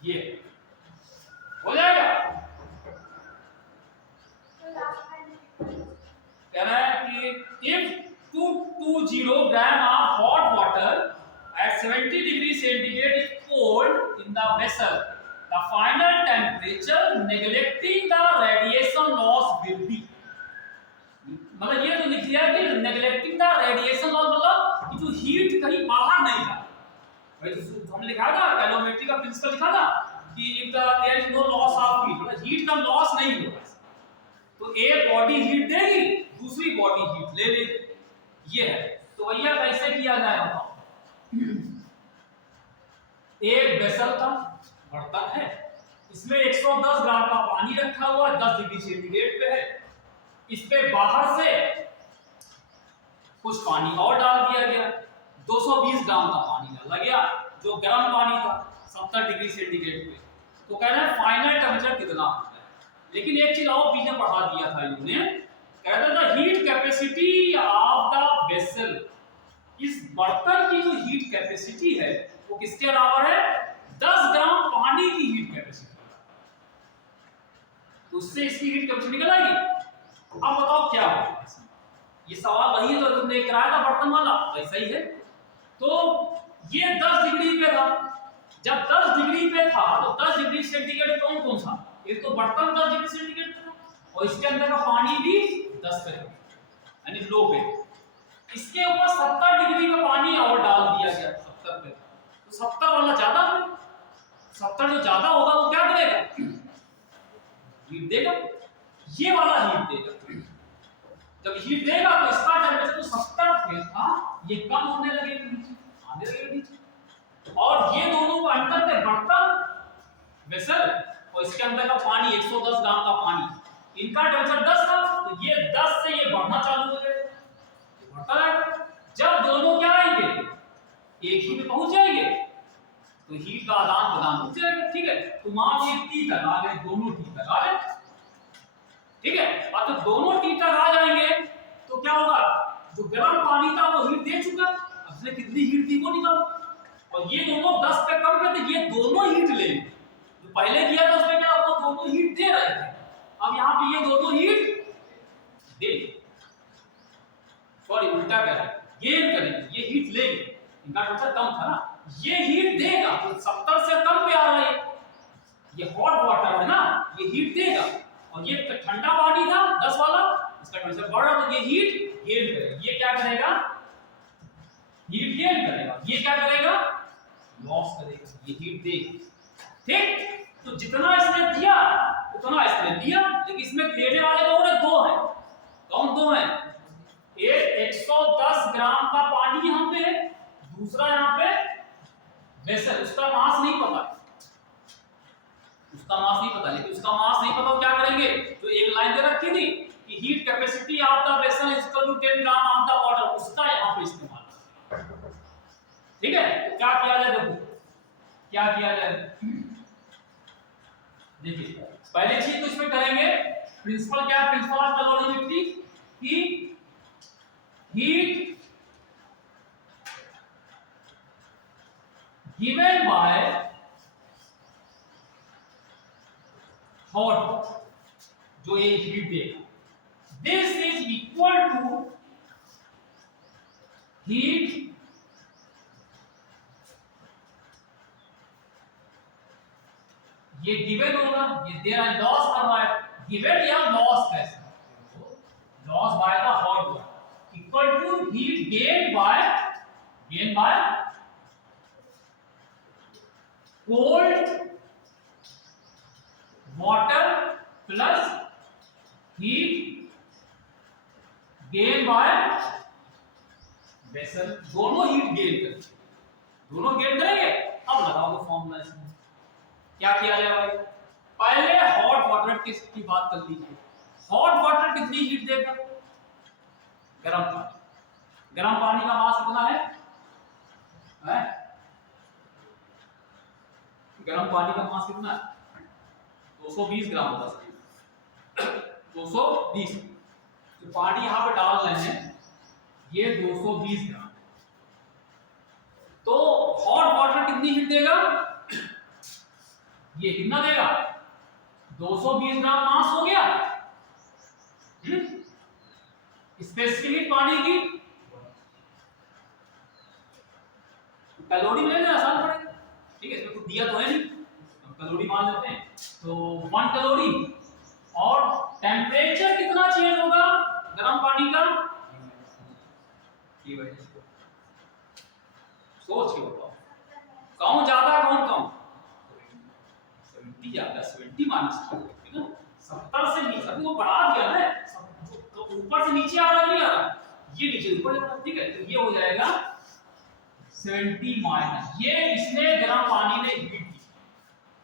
ये हो जाएगा। कह रहा है कि if 220 gram of hot water at 70 degree centigrade is poured in the vessel, the final temperature neglecting the radiation loss will be, मतलब ये तो लिख दिया कि नेगलेक्टिंग द रेडिएशन लॉस, मतलब कि जो हीट कहीं बाहर नहीं जा, भाई तो हमने लिखा था कैलोरीमेट्री का प्रिंसिपल लिखा था कि if there is no loss of heat, मतलब हीट का लॉस नहीं होगा। तो एक बॉडी हीट देगी, दूसरी बॉडी हीट ले लेगी। ये है। तो भैया कैसे किया जाए बताओ। एक वेसल था, बर्तन है, इसमें 110 ग्राम का पानी रखा हुआ है, 10 डिग्री सेंटीग्रेड पे है। इस पे बाहर से कुछ पानी और डाल दिया गया, 220 ग्राम का पानी डाला गया जो गर्म पानी था 70 डिग्री सेंटीग्रेड पे। तो कह रहे हैं फाइनल टेम्परेचर कितना होता है। लेकिन एक चीज और पीछे बढ़ा दिया था इन्होंने, कहते थे heat capacity of the vessel, इस बर्तन की जो हीट कैपेसिटी है वो किसके बराबर है, 10 ग्राम पानी की हीट कैपेसिटी। तो उससे इसकी हीट कैपेसिटी निकल आएगी। अब बताओ क्या होगा। ये सवाल वही है जो तुमने कराया था बर्तन वाला, वैसा ही है। तो ये 10 डिग्री पे था, जब 10 डिग्री पे था तो 10 डिग्री सेंटीग्रेड कौन कौन सा, एक तो बर्तन 10 डिग्री सेंटीग्रेड पे था और इसके अंदर का पानी भी 10 पे था, यानी लो पे। इसके ऊपर 70 डिग्री पे पानी और डाल दिया गया 70 पे, तो 70 वाला ज्यादा है। 70 जो ज्यादा होगा वो क्या करेगा, हीट देगा, ये वाला हीट देगा। जब हीट देगा तो इसका टेंपरेचर तो 70 पे था, ये कम होने लगेगा नीचे, आने लगेगा नीचे। और ये दोनों को अंदर पे बर्तन वेसल और इसके अंदर का पानी 110 ग्राम का पानी, इनका टेंपरेचर 10 था, तो ये 10 से ये बढ़ना चालू हो जाएगा, बढ़ता है। जब दोनों क्या आएंगे, एक ही में पहुंच जाएंगे तो हीट का आदान प्रदान हो जाएगा। ठीक है, तो मान लीजिए टी तक आ गए, दोनों टी तक आ गए, ठीक है। अब तो दोनों टी तक आ जाएंगे तो क्या होगा, जो गर्म पानी था वो हीट दे चुका, अब से कितनी हीट दी वो निकालो। और ये दोनों 10 पे कम पे थे, ये दोनों हीट ले, जो पहले किया था उसमें क्या, वो दोनों हीट दे रहे थे, अब यहाँ पे ये दोनों हीट दे, सॉरी उल्टा कह रहा है, गेन करेंगे, ये हीट लेंगे, इनका टेंपरेचर कम था ना, ये हीट देगा तो 70 से कम पे आ रहा है, ये हॉट वाटर है ना, ये हीट देगा। और ये ठंडा पानी था 10 वाला, इसका टेंपरेचर बढ़ रहा तो ये हीट गेन करेगा। ये क्या करेगा, हीट गेन करेगा, ये क्या करेगा, लॉस करेगा, ये हीट देगा। ठीक, तो जितना इसने दिया उतना इसने दिया, लेकिन इसमें देने वाले कौन है, दो हैं। कौन दो हैं, एक 110 ग्राम का पानी यहाँ पे है, दूसरा यहाँ पे वेसल, उसका मास नहीं पता, उसका मास नहीं पता, लेकिन उसका मास नहीं पता तो क्या करेंगे, तो एक लाइन दे रखी थी कि heat capacity of the vessel is equal to 10 gram of the water, उसका यहाँ पे इस्तेमाल करेंगे। ठीक है, तो क्या किया जाए, देखो क्या किया जाए, देखिए पहली चीज तो इसमें करेंगे, प्रिंसिपल क्या है, प्रिंसिपल ऑफ कैलोरीमेट्री कि हीट given by hot, जो ये हीट देगा, this is equal to heat ये गिवन होगा, ये दे रहा है, लॉस कर रहा है, गिवन या लॉस कैसे, loss by the hot water equal to heat gain by cold water plus heat gain by vessel, दोनों हीट गेन करेंगे, दोनों गेन करेंगे। अब लगाओ तो फॉर्मूला इसमें क्या किया जाए भाई, पहले हॉट वाटर की बात कर लीजिए। हॉट वाटर कितनी हीट देगा, गर्म पानी, गर्म पानी का मास कितना है? गर्म पानी का मास कितना है, 220 ग्राम होता है, 220। तो पानी यहां पे डाल रहे हैं, ये 220 ग्राम, तो हॉट वाटर कितनी हीट देगा, ये कितना देगा, 220 ग्राम मास हो गया, स्पेसिफिक हीट पानी की कैलोरी में लेना आसान पड़ेगा। ठीक है, इसमें कुछ दिया तो है नहीं, हम कैलोरी मान लेते हैं, तो 1 कैलोरी। और टेम्परेचर कितना चेंज होगा गर्म पानी का, सोच के बताओ, कौन ज्यादा कौन कम, 70 ज्यादा, 70 माइनस, ठीक है, 70 से नीचे, अभी वो बढ़ा दिया है, तो ऊपर से नीचे आ रहा है, नहीं आ रहा, ये नीचे ऊपर जा रहा है, ठीक है। तो ये हो जाएगा 70 माइनस, ये इसने गर्म पानी ने हीट की।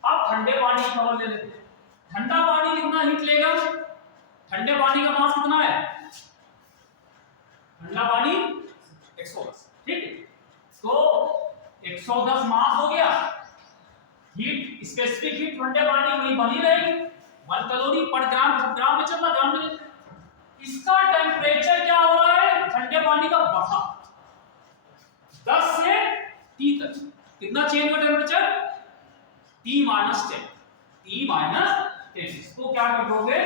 अब ठंडे पानी की खबर ले लेते हैं। ठंडा पानी कितना हीट लेगा? ठंडे पानी का मास कितना है? ठंडा पानी 110, ठीक है। तो 110 मास हो गया, हीट स्पेसिफिक हीट ठंडे पानी में बनी रहेगी 1 कैलोरी पर ग्राम, ग्राम में चलना, ग्राम में। इसका टेंपरेचर क्या हो रहा है ठंडे पानी का? बढ़ा 10 से T तक। कितना चेंज हुआ temperature? T minus 10, T minus 10। इसको क्या कर दोगे?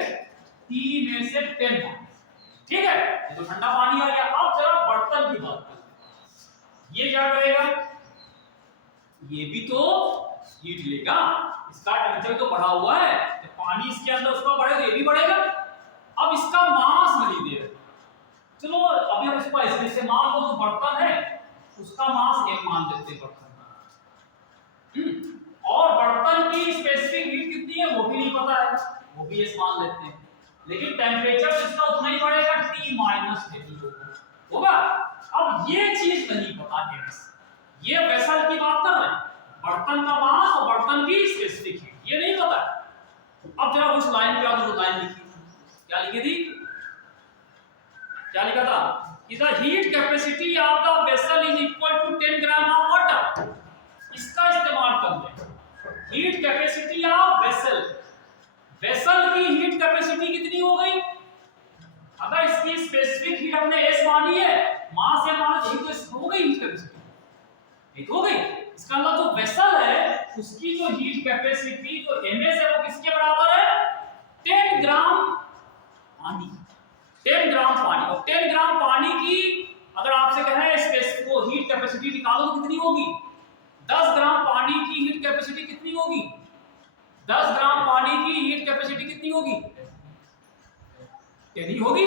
T में से 10 माइनस, ठीक है। ये तो ठंडा पानी आ गया। अब जरा बर्तन की बात करते हैं। ये क्या करेगा? ये भी तो हीट लेगा, इसका टेंपरेचर तो बढ़ा हुआ है, तो पानी इसके अंदर उसका बढ़ेगा, ये भी बढ़ेगा। अब इसका मास नहीं दे रहा, चलो अभी हम इसको ऐसे से मान लो, जो बर्तन है उसका मास 1 मान देते हैं बर्तन का, और बर्तन की स्पेसिफिक हीट कितनी है वो भी नहीं पता है, वो भी S मान लेते हैं। लेकिन टेंपरेचर इसका उतना ही बढ़ेगा, T माइनस 10 होगा। अब ये चीज नहीं पता है, ये वेसल की बात कर रहे हैं, बर्तन का मास और बर्तन की स्पेसिफिक हीट, ये नहीं पता। अब जरा उस लाइन पे आओ, जो लाइन लिखी, क्या लिखी थी? क्या लिखा था? The heat capacity of the vessel is equal to 10 gram of water. इसका इस्तेमाल करते हैं। Heat capacity of vessel, vessel की हीट कैपेसिटी कितनी हो गई? अगर इसकी स्पेसिफिक हीट हमने S मानी है, मास या मास, यही तो हो गई हीट कैपेसिटी, ये तो हो गई। इसका मतलब जो वेसल है उसकी जो हीट कैपेसिटी जो Ms है वो किसके बराबर है? 10 ग्राम पानी, 10 ग्राम पानी। और 10 ग्राम पानी की अगर आपसे कहें स्पेस वो हीट कैपेसिटी निकालो तो कितनी होगी? 10 ग्राम पानी की हीट कैपेसिटी कितनी होगी? 10 ग्राम पानी की हीट कैपेसिटी कितनी होगी? 10 ही होगी।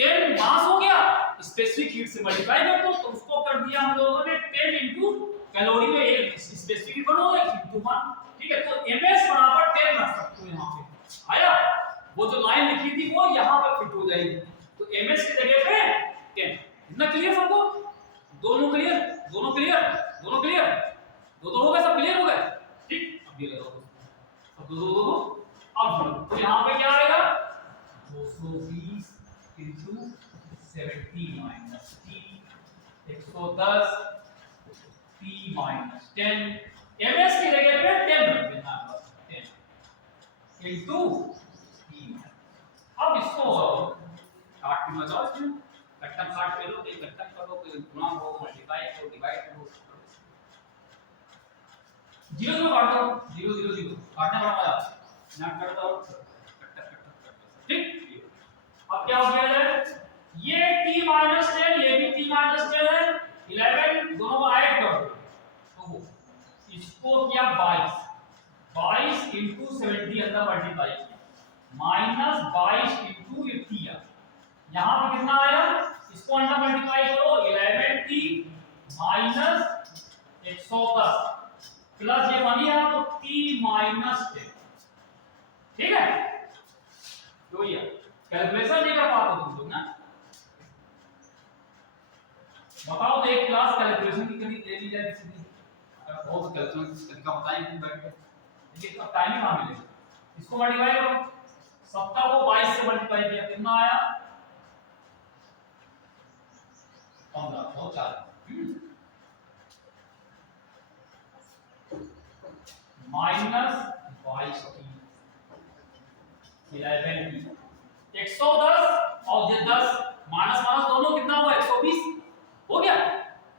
10 मास हो गया, स्पेसिफिक हीट से मल्टीप्लाई कर दो, तो उसको कर दिया हम लोगों ने 10 इनटू कैलोरी में एक स्पेसिफिक हीट बनोगे इनटू 1, ठीक है। तो Ms बराबर 10 रख सकते हो, यहां पे आया। वो जो लाइन लिखी थी वो यहां पर फिट हो जाएगी, तो Ms की जगह पे 10। इतना क्लियर सबको? दोनों क्लियर? दोनों क्लियर? दोनों क्लियर? दो हो गए, सब क्लियर हो गए, ठीक। अब ये लगाओ सब, दो। अब तो यहां पे क्या आएगा? 220 into 70 minus T, 110 T minus 10। Ms की जगह पे 10 रख देना, बस 10 इनटू T। अब इसको काट के बचाओ, इसमें घटक काट पे लो, एक घटक करो, कोई गुणा हो, मल्टीप्लाई करो, डिवाइड करो, 0 0 काट दो, 0 0 0 काटने वाला ना कर दो, ठीक। अब क्या हो गया है? ये T माइनस 10, ये भी T माइनस 10 है, 11 दोनों को ऐड कर दो, तो इसको क्या 22 इनटू 70 अंदर मल्टीप्लाई किया, माइनस 22 इनटू 80 आ। यहां पे कितना आया? इसको अंडर मल्टीप्लाई करो, 11T माइनस 110 प्लस ये बनी है तो T माइनस 10, ठीक है। तो ये कैलकुलेशन नहीं कर पाते तुम लोग ना, बताओ तो एक क्लास कैलकुलेशन की कभी ले ली जाए किसी दिन, अगर बहुत कैलकुलेशन तरीका बताएं तुम बैठ के, लेकिन अब टाइम ही कहां मिलेगा। इसको मल्टीप्लाई करो, 70 को 22 से मल्टीप्लाई किया, कितना आया? 15 बहुत ज्यादा, माइनस 22T 11T 110 और ये 10 माइनस माइनस दोनों कितना हुआ? 120 हो गया,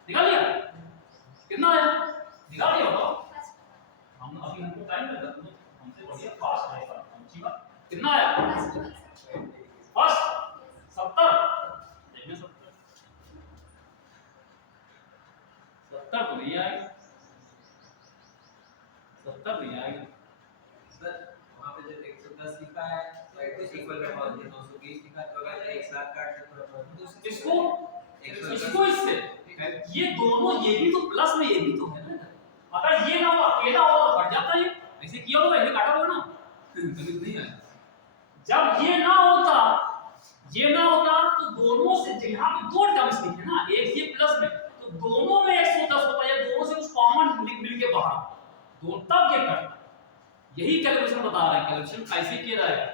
निकाल लिया, कितना आया? निकाल लिया बताओ। हम अभी हमको टाइम लगा, हमसे बढ़िया फास्ट आएगा, अच्छी बात। कितना आया? फर्स्ट 70, देखिए 70 तो नहीं आएगा, 70 नहीं आएगा सर। वहां पे जब 110 लिखा है तो इक्वल का पावर 220 लिखा तो अगर 1 लाख काट दे तो इसको इससे ये दोनों, ये भी तो प्लस में ये भी तो है ना। अगर ये ना हो अकेला हो तो बढ़ जाता है, ऐसे किया होगा, ऐसे काटा होगा ना, कभी नहीं आया। जब ये ना होता तो दोनों से यहाँ पे दो टर्म्स लिखे ना, एक ये प्लस में, तो दोनों में 110 होता है, दोनों से कुछ कॉमन मिल के बाहर दो, तब ये करता। यही कैलकुलेशन बता रहे हैं, कैलकुलेशन कैसे किया जाएगा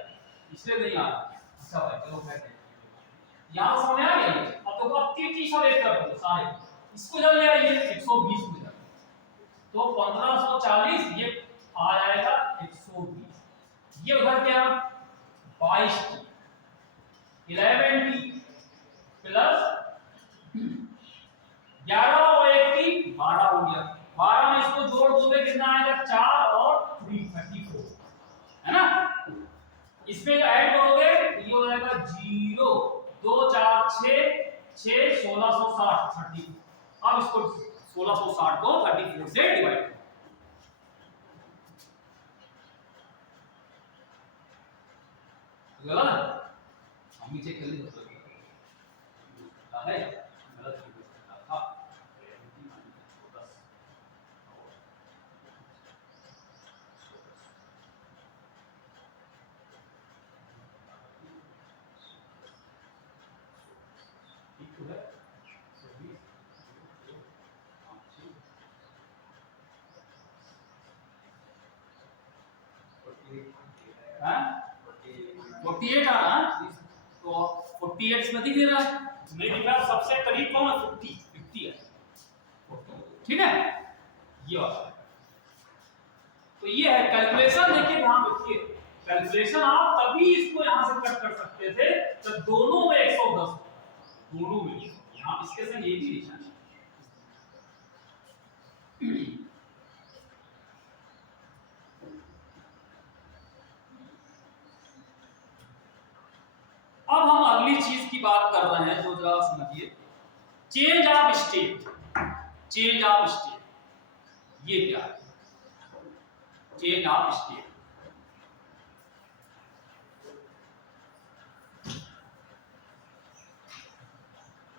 इसलिए नहीं आ रहा। अच्छा भाई चलो मैं यहां समझ आ गया। अब देखो अब टी सब एक कर दो सारे, इसको जब ले आइए 120 में जाए तो 1540 ये आ जाएगा 120, ये उधर क्या 22 11t प्लस 11 और 1 की 12 हो गया, 12 में इसको जोड़ दोगे कितना आएगा 4 और 3 34 है ना। इसमें ऐड करोगे ये हो जाएगा 0 2 4 6 6 1660 30। अब इसको 1660 को 34 से डिवाइड करो। गलत हम नीचे कर ली है गलत था। हाँ 48 आ रहा है तो 48 में दिख रहा है, नहीं दिख रहा सबसे करीब कौन है 50 है, ठीक है ये वाला। तो ये है कैलकुलेशन, देखिए ध्यान रखिए कैलकुलेशन आप तभी इसको यहां से कट कर सकते थे जब दोनों में 110, दोनों में यहां इसके संग ये भी निशान है। अब हम अगली चीज की बात कर रहे हैं जो जरा समझिए, change of state. Change of state ये क्या है, चेंज ऑफ स्टेट।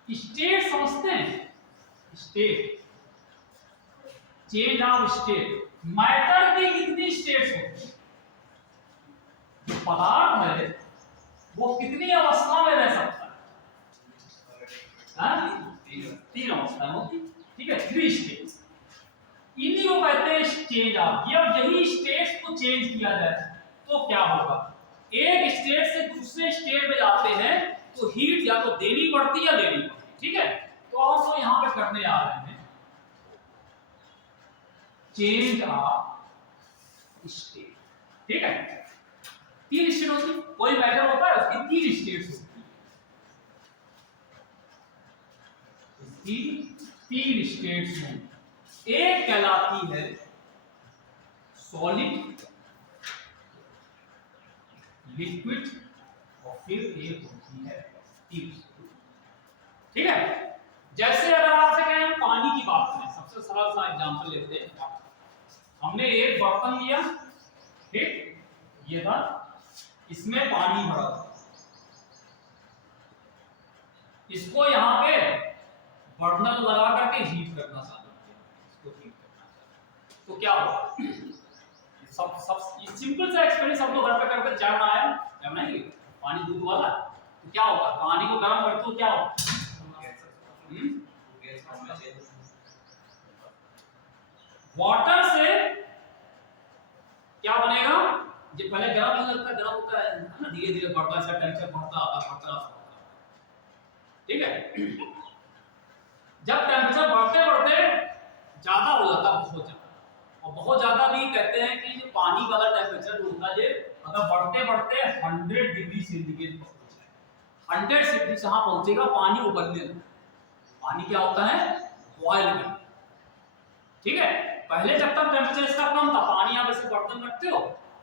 स्टेट समझते हैं, state change of state, matter की कितनी स्टेट्स होती है, पदार्थ है वो कितनी अवस्था में रह सकता है, तीन अवस्था होती, ठीक है 3 स्टेट्स, इन्हीं को कहते हैं चेंज ऑफ। जब यही स्टेट्स को चेंज किया जाए तो क्या होगा, एक स्टेट से दूसरे स्टेट में जाते हैं तो हीट या तो देनी पड़ती या लेनी पड़ती, ठीक है। तो हम तो यहां पे करने आ रहे हैं चेंज ऑफ स्टेट, ठीक है। 3 स्टेट होती, कोई मैटर होता है उसकी 3 स्टेट्स होती है, 3 स्टेट्स में एक कहलाती है सॉलिड, लिक्विड और फिर एक होती है लीक्विड, ठीक है। जैसे अगर आपसे कहें पानी की बात करें, सबसे सरल सा एग्जांपल लेते हैं, हमने एक बर्तन लिया, ठीक, ये था, इसमें पानी भरा था, इसको यहां पे बर्नर लगा करके हीट करना चाहते हैं, इसको हीट करना चाहते हैं तो क्या होगा, सब सिंपल सा एक्सपीरियंस हम लोग घर पे करके चाय बनाया, क्या बनाएंगे पानी दूध वाला, तो क्या होगा पानी को गर्म करते हो क्या होगा, वाटर से क्या बनेगा, ये पहले गर्म नहीं लगता, गर्म होता है ना, धीरे धीरे बढ़ता है, टेंपरेचर बढ़ता आता, ठीक है। जब टेंपरेचर बढ़ते बढ़ते ज्यादा हो जाता है, बहुत ज्यादा, और बहुत ज्यादा भी कहते हैं कि जो पानी वाला टेंपरेचर जो होता है अगर बढ़ते बढ़ते 100 डिग्री सेंटीग्रेड पहुंच जाए, 100 सेंटीग्रेड जहां पहुंचेगा पानी उबलने लगता है, पानी क्या होता है बॉयल करता है, ठीक है। पहले जब तक टेंपरेचर इसका कम था, पानी आप ऐसे बर्तन रखते हो,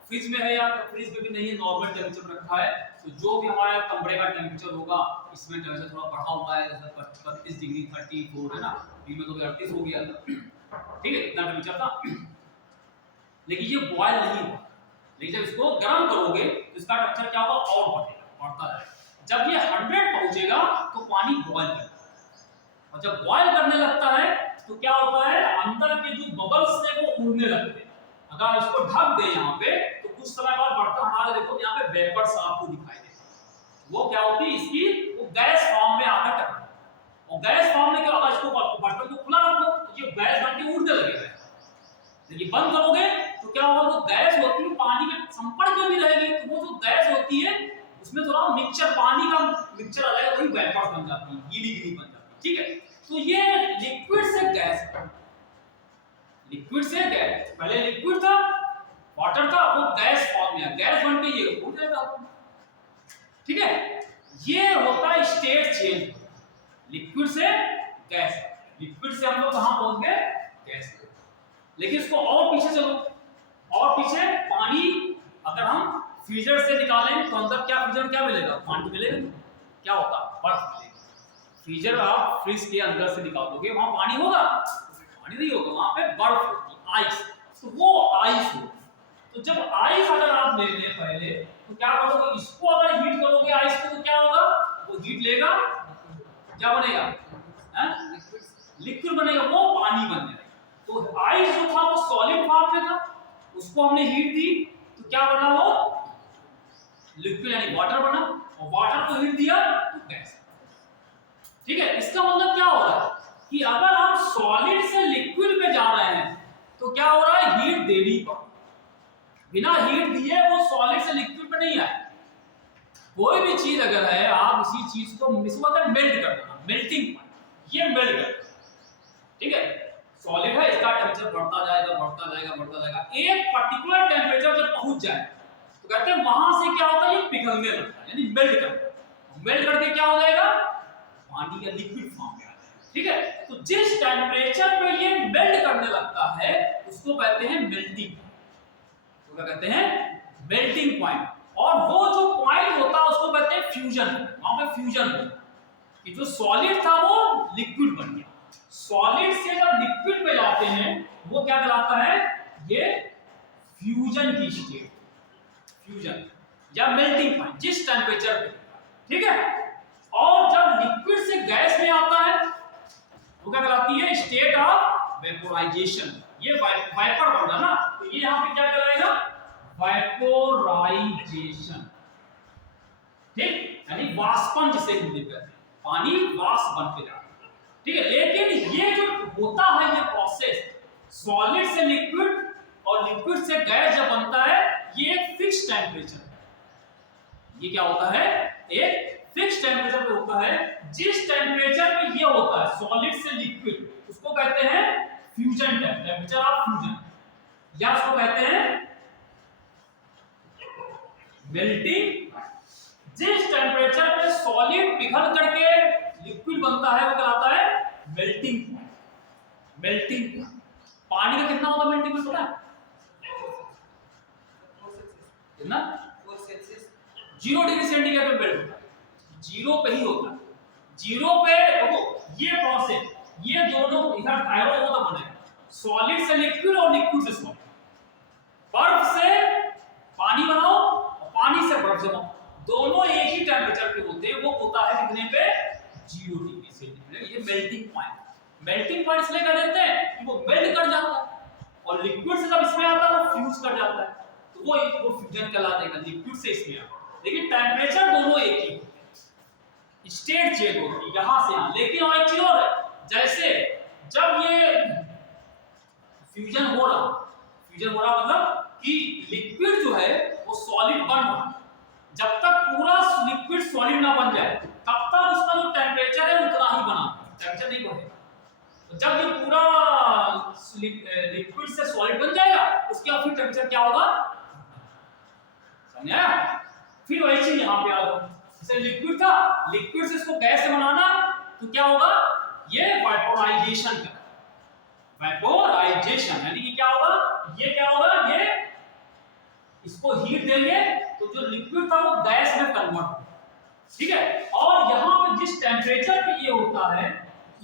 फ्रिज में है या फ्रिज में भी नहीं है, नॉर्मल टेंपरेचर रखा है, तो जो भी हमारा कमरे का टेंपरेचर होगा, इसमें टेंपरेचर थोड़ा बढ़ा हुआ है, जैसे 32 डिग्री 34 है ना, बीच में तो 38 हो गया, ठीक है, इतना टेंपरेचर था, लेकिन ये बॉयल नहीं हुआ, लेकिन जब इसको गर्म करोगे तो इसका टेंपरेचर क्या होगा और बढ़ेगा, बढ़ता है, जब ये 100 पहुंचेगा तो पानी बॉयल करता है, और जब बॉयल करने लगता है तो क्या होता है अंदर के जो बबल्स हैं वो उड़ने लगते हैं, अगर इसको ढक दे यहाँ पे तो कुछ समय बाद बर्तन हटा के देखो यहाँ पे वेपर्स आपको दिखाई दे, वो क्या होती है इसकी, वो गैस फॉर्म में आकर टकराती है। और गैस फॉर्म में क्या होगा, इसको बर्तन को खुला रखो तो ये गैस बन के उड़ने लगेगा। देखिए बंद करोगे तो क्या होगा, वो गैस होती है पानी के संपर्क में भी रहेगी, तो वो जो गैस होती है उसमें थोड़ा मिक्सचर, पानी का मिक्सचर आ जाएगा, वही वेपर्स बन जाती है, गीली गीली बन जाती है। ठीक है, तो ये लिक्विड से गैस, लिक्विड से गैस, पहले लिक्विड था वाटर था, वो गैस फॉर्म में, गैस बन के ये उड़ जाएगा। ठीक है, ये होता है स्टेट चेंज, लिक्विड से गैस। लिक्विड से हम लोग कहां पहुंच गए, गैस। लेकिन इसको और पीछे चलो, और पीछे पानी अगर हम फ्रीजर से निकालें तो अंदर क्या, फ्रीजर क्या मिलेगा, पानी मिलेगा, क्या होगा, बर्फ मिलेगा। फ्रीजर आप फ्रिज के अंदर से निकाल दोगे, वहां पानी होगा, पानी नहीं होगा, वहां पे बर्फ होगी, आइस, तो वो आइस होगी। तो जब आइस अगर आप ले लें पहले, तो क्या करोगे, इसको अगर हीट करोगे आइस को, तो क्या होगा, वो हीट लेगा, क्या बनेगा, लिक्विड बनेगा, वो पानी बन जाएगा। तो आइस जो था वो सॉलिड फॉर्म में था, उसको हमने हीट दी तो क्या बना, वो लिक्विड यानी वाटर बना, और वाटर को हीट दिया तो गैस। ठीक है, इसका मतलब क्या हो रहा है कि अगर हम सॉलिड से लिक्विड में जा रहे हैं तो क्या हो रहा है, हीट देनी पड़ेगी। बिना हीट दिए वो सॉलिड से लिक्विड में नहीं आए। कोई भी चीज अगर है, आप इसी चीज को मेल्ट कर देना, मेल्टिंग पॉइंट, ये मेल्ट कर, ठीक है, सॉलिड है, इसका टेंपरेचर बढ़ता जाएगा बढ़ता जाएगा बढ़ता जाएगा, एक पर्टिकुलर टेंपरेचर जब पहुंच जाए तो कहते हैं वहां से क्या होता है, ये पिघलने लगता है, यानी मेल्ट करता है। मेल्ट करके क्या हो जाएगा, पानी का लिक्विड फॉर्म में आ जाएगा। ठीक है, तो जिस टेंपरेचर पे ये मेल्ट करने लगता है उसको कहते हैं मेल्टिंग, तो क्या कहते हैं, मेल्टिंग पॉइंट। और वो जो पॉइंट होता है उसको कहते हैं फ्यूजन। वहां पे फ्यूजन होता है कि जो सॉलिड था वो लिक्विड बन गया। सॉलिड से जब लिक्विड में जाते हैं वो क्या कहलाता है, ये फ्यूजन की स्टेट, फ्यूजन या मेल्टिंग पॉइंट, जिस टेंपरेचर पे। ठीक है, और जब लिक्विड से गैस में आता है वो क्या कहलाती है, स्टेट ऑफ वेपोराइजेशन। ये वाइपर बन रहा ना, तो ये यहां पे क्या कहलाएगा, वाइपोराइजेशन। ठीक, यानी वाष्पन जिसे हिंदी में कहते हैं, पानी वाष्प बन के जाता है। ठीक है, लेकिन ये जो होता है ये प्रोसेस, सॉलिड से लिक्विड और लिक्विड से गैस जब बनता है, ये एक फिक्स टेंपरेचर है। ये क्या होता है, एक फिक्स टेंपरेचर पे होता है। जिस टेंपरेचर पे ये होता है सॉलिड से लिक्विड, उसको कहते हैं फ्यूजन टेंपरेचर ऑफ फ्यूजन, या उसको कहते हैं मेल्टिंग। जिस टेंपरेचर पे सॉलिड पिघल करके लिक्विड बनता है वो कहलाता है मेल्टिंग पॉइंट। मेल्टिंग पॉइंट, पानी का कितना होगा मेल्टिंग पॉइंट, पता है कितना, 0 डिग्री सेंटीग्रेड पे मेल्ट होता है, 0 पे ही होता है। 0 पे देखो ये प्रोसेस, ये दोनों इधर एरो वो तो बनेगा, सॉलिड से लिक्विड और लिक्विड से सॉलिड, बर्फ से पानी बनाओ और पानी से बर्फ जमाओ, दोनों एक ही टेंपरेचर पे होते हैं। वो होता है कितने पे, 0 डिग्री सेंटीग्रेड। ये मेल्टिंग पॉइंट, मेल्टिंग पॉइंट इसलिए कह देते हैं कि वो मेल्ट कर जाता है, और लिक्विड से जब इसमें आता है वो फ्यूज कर जाता है, तो वो फ्यूजन कहलाता है, लिक्विड से इसमें आता है। लेकिन टेंपरेचर दोनों एक ही होते हैं, स्टेट चेंज होती है यहां से यहां। लेकिन और एक चीज और है, जैसे जब ये फ्यूजन हो रहा मतलब कि लिक्विड जो है वो सॉलिड बन रहा है, जब तक पूरा लिक्विड सॉलिड ना बन जाए तब तक उसका जो टेंपरेचर है उतना ही बना, टेंपरेचर नहीं बढ़ेगा। तो जब ये पूरा लिक्विड से सॉलिड बन जाएगा उसके बाद फिर टेंपरेचर क्या होगा, समझ आया। फिर वही चीज यहाँ पे आ जाओ, जैसे लिक्विड था, लिक्विड से इसको गैस से बनाना तो क्या होगा, ये वाइपोराइजेशन का, वाइपोराइजेशन यानी कि क्या होगा, ये क्या होगा, ये इसको हीट देंगे तो जो लिक्विड था वो गैस में कन्वर्ट होगा। ठीक है, और यहाँ पे जिस टेंपरेचर पे ये होता है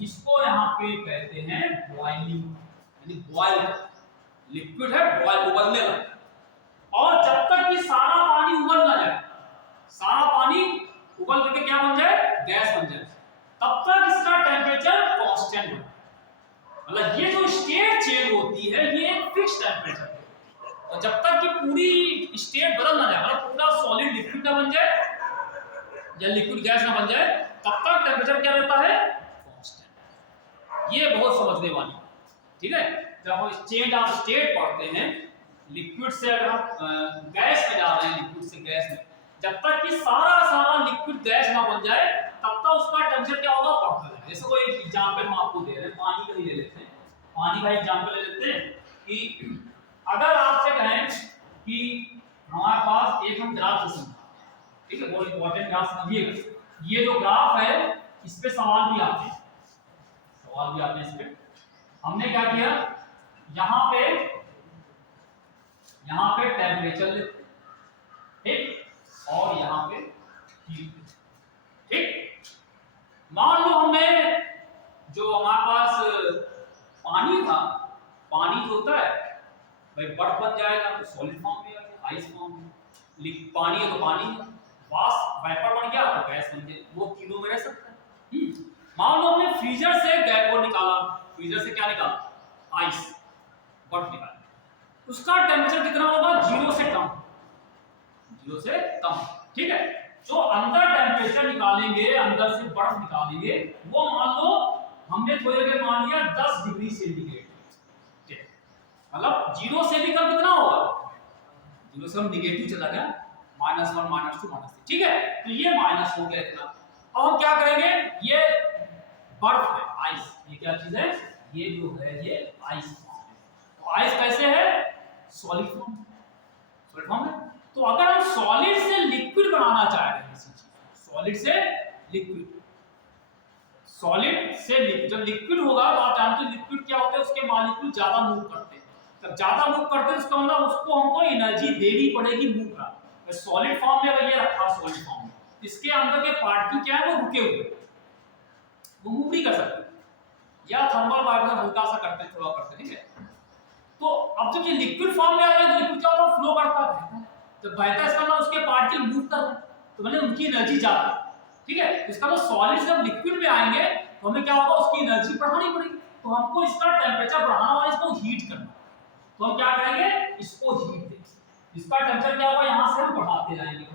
इसको यहाँ पे कहते हैं बॉइलिंग, यानी बॉइल, लिक्विड है बॉइल, उबलने लगता है। और जब तक कि सारा पानी उबल ना जाए, सारा पानी उबल करके क्या बन जाए, गैस बन जाए, तब तक इसका टेंपरेचर कांस्टेंट है। मतलब ये जो स्टेट चेंज होती है ये एक फिक्स टेंपरेचर है, और जब तक कि पूरी स्टेट बदल ना जाए, मतलब पूरा सॉलिड लिक्विड ना बन जाए या लिक्विड गैस ना बन जाए, तब तक टेम्परेचर क्या रहता है, कांस्टेंट। ये बहुत समझने वाली बात, ठीक है। जब हम चेंज ऑफ स्टेट पढ़ते हैं, लिक्विड से अगर हम गैस में जा रहे हैं, लिक्विड से गैस में, जब तक कि सारा लिक्विड गैस ना बन जाए, तब तक उसका टेम्परेचर क्या होगा, बढ़ता रहेगा। जैसे कोई एग्जांपल हम आपको दे रहे हैं, पानी का ही ले लेते हैं, पानी का एग्जांपल ले लेते हैं कि अगर आपसे कहें कि हमारे पास एक हम ग्राफ से समझा, ठीक है, बहुत इंपॉर्टेंट ग्राफ समझिएगा। ये जो ग्राफ है इस पे सवाल भी आते हैं, इस पे। हमने क्या किया, यहाँ पे टेम्परेचर लेते, ठीक, और यहाँ पे हीट, ठीक। मान लो हमने जो हमारे पास पानी था, पानी जो होता है भाई बर्फ बन जाएगा तो सॉलिड फॉर्म में आ गया, आइस फॉर्म में। पानी है तो पानी है, वाष्प वेपर बन गया तो गैस बन गई, वो तीनों में रह सकता है। मान लो हमने फ्रीजर से गैस को निकाला, फ्रीजर से क्या निकाला, आइस, बर्फ निकाला, उसका टेम्परेचर कितना होगा, 0 से कम, 0 से कम, ठीक है। जो अंदर टेम्परेचर निकालेंगे, अंदर से बर्फ निकालेंगे, वो मान लो हमने थोड़ी देर मान लिया 10 डिग्री सेंटीग्रेड, मतलब 0 से भी कम कितना होगा, 0 से हम नेगेटिव चला गया, -1 -2 -3, ठीक है। तो ये माइनस हो गया इतना। अब हम क्या करेंगे, ये बर्फ है, आइस, ये क्या चीज है, ये जो है ये आइस फॉर्म है। तो आइस कैसे है, सॉलिड फॉर्म, सॉलिड फॉर्म है। तो अगर हम सॉलिड से लिक्विड बनाना चाह रहे हैं, किसी चीज सॉलिड से लिक्विड, सॉलिड से लिक्विड, जब लिक्विड होगा तो आप जानते हो लिक्विड क्या होता है, उसके मॉलिक्यूल ज्यादा मूव करते हैं, जब ज्यादा मूव करते हैं इसका मतलब उसको हमको एनर्जी देनी पड़ेगी मूव का। सॉलिड फॉर्म में ये रखा, सॉलिड फॉर्म में इसके अंदर के पार्टिकल क्या है, वो रुके हुए, वो मूव नहीं कर सकते, या थर्मल वाइब्रेशन हल्का सा करते हैं, थोड़ा करते हैं, ठीक है। तो अब जब ये लिक्विड फॉर्म में आ जाए तो लिक्विड क्या होता है, फ्लो करता है, जब बहता है इसका मतलब उसके पार्टिकल मूव कर रहे हैं, तो मतलब उनकी एनर्जी ज्यादा है, ठीक है। इसका मतलब सॉलिड जब लिक्विड में आएंगे तो हमें क्या होगा, उसकी एनर्जी बढ़ानी पड़ेगी, तो हमको इसका टेम्परेचर बढ़ाना होगा, इसको हीट करना। तो हम क्या करेंगे, इसको हीट देंगे, इसका टेम्परेचर क्या होगा, यहां से हम बढ़ाते जाएंगे,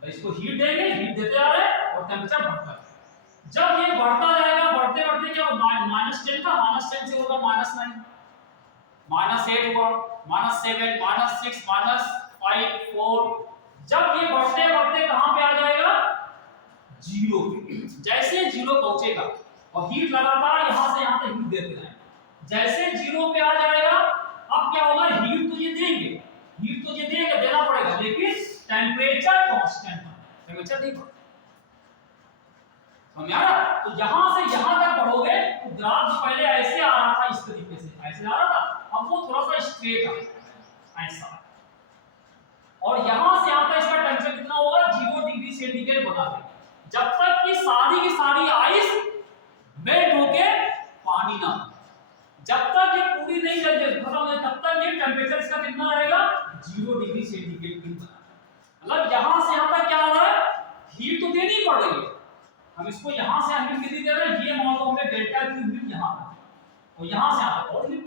भाई इसको हीट देंगे, हीट देते जा रहे हैं और टेम्परेचर बढ़ता है। जब ये बढ़ता जाएगा, बढ़ते बढ़ते क्या होगा, -10 का -10 से होगा -9, -8 हुआ, -7, -6, -5, 4। जब ये बढ़ते बढ़ते कहां पे आ जाएगा, 0 पे। जैसे 0 पहुंचेगा और हीट लगातार यहां से यहां तक हीट देते जाएंगे, जैसे 0 पे आ जाएगा, अब क्या होगा, हीट तो ये देंगे, हीट तो ये देंगे, देना पड़ेगा, लेकिन टेम्परेचर कांस्टेंट है, टेम्परेचर नहीं बढ़ता, समझ आ रहा। तो यहां से यहां तक बढ़ोगे तो ग्राफ पहले ऐसे आ रहा था, इस तरीके से ऐसे आ रहा था, अब वो थोड़ा सा स्ट्रेट आ ऐसा, और यहां से यहां तक इसका टेम्परेचर कितना होगा, 0 डिग्री सेंटीग्रेड बना देगा, जब तक कि सारी की सारी आइस मेल्ट होके पानी ना, जब तक ये पूरी नहीं जल जाए खत्म हो, तब तक ये टेम्परेचर इसका कितना रहेगा, 0 डिग्री सेंटीग्रेड भी बना। मतलब यहां से यहां तक क्या हो रहा है, हीट तो देनी पड़ रही है, हम इसको यहां से हीट कितनी दे रहे हैं, ये मान लो हमने डेल्टा की हीट यहां पर, और यहां से यहां तक और हीट,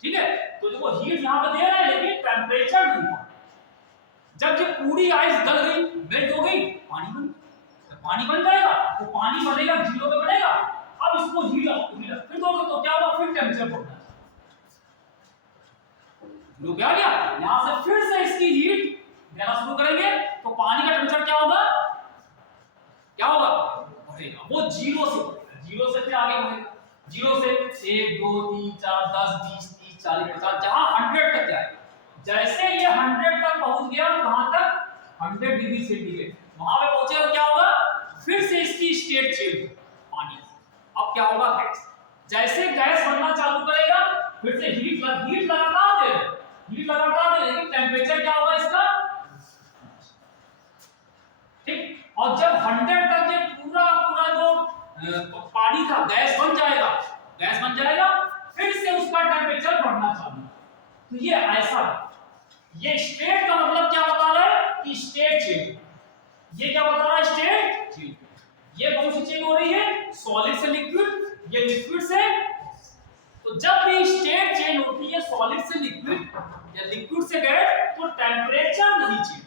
ठीक है। तो जो वो हीट यहां पे दे रहे हैं, लेकिन टेम्परेचर नहीं है। जब ये पूरी आइस गल गई, मेल्ट हो गई, पानी बन, पानी बन जाएगा, तो पानी बनेगा 0 पे बनेगा। अब इसको हीट फिर दोगे तो क्या होगा, फिर टेम्परेचर बढ़ता है, लो क्या गया, यहां से फिर से इसकी हीट देना शुरू करेंगे, तो पानी का टेम्परेचर क्या होगा, क्या होगा, बढ़ेगा, वो 0 से बढ़ेगा, 0 से फिर आगे बढ़ेगा, 0 से 1 2 3 4 10 20 30 40 50 जहां 100 तक जाएगा। जैसे ये 100 तक पहुंच गया, कहां तक, 100 डिग्री सेंटीग्रेड, वहां पे पहुंचेगा तो क्या होगा, फिर से इसकी स्टेट चेंज, पानी, अब क्या होगा, गैस। जैसे गैस बनना चालू करेगा, फिर से हीट लगातार दे, लेकिन टेम्परेचर क्या होगा इसका, ठीक। और जब 100 तक ये पूरा जो पानी था गैस बन जाएगा, फिर से उसका टेम्परेचर बढ़ना चालू। तो ये ऐसा है, ये स्टेट का मतलब क्या बता रहा है कि स्टेट चेंज, ये क्या बता रहा है, स्टेट चेंज। ये कौन सी चेंज हो रही है, सॉलिड से लिक्विड, ये लिक्विड से, तो तो जब भी स्टेट चेंज होती है सॉलिड से लिक्विड या लिक्विड से गैस, तो टेम्परेचर नहीं चेंज।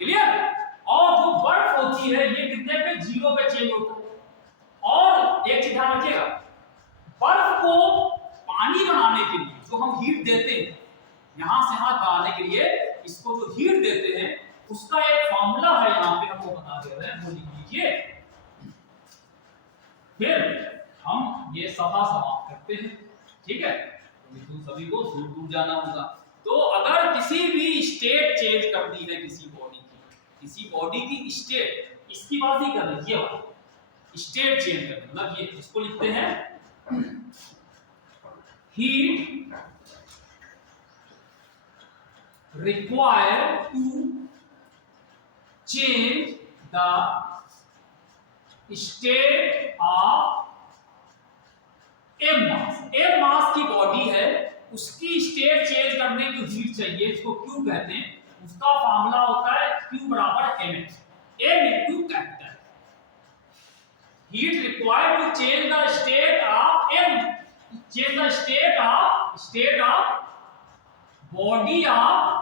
क्लियर? और जो बर्फ होती है ये कितने पे, 0 पे चेंज होता है। और एक चीज ध्यान रखिएगा, बर्फ को पानी बनाने के लिए जो हम हीट देते हैं, यहां से यहां बनाने के लिए इसको जो हीट देते हैं उसका एक फार्मूला है, यहां पे हमको बता दे रहे हैं, वो लिख लीजिए। फिर हम ये सभा समाप्त करते हैं, ठीक है? तो सभी को दूर दूर जाना होगा। तो अगर किसी भी स्टेट चेंज करनी है किसी बॉडी की स्टेट, इसकी बात नहीं कर रहे, ये स्टेट चेंज करना, मतलब ये इसको लिखते हैं heat required to change the state of a mass। एक मास की बॉडी है, उसकी स्टेट चेंज करने की हीट चाहिए, इसको क्यू कहते हैं। उसका फार्मूला होता है Q बराबर mx, m into capital. Heat required to change the state of change the state of body of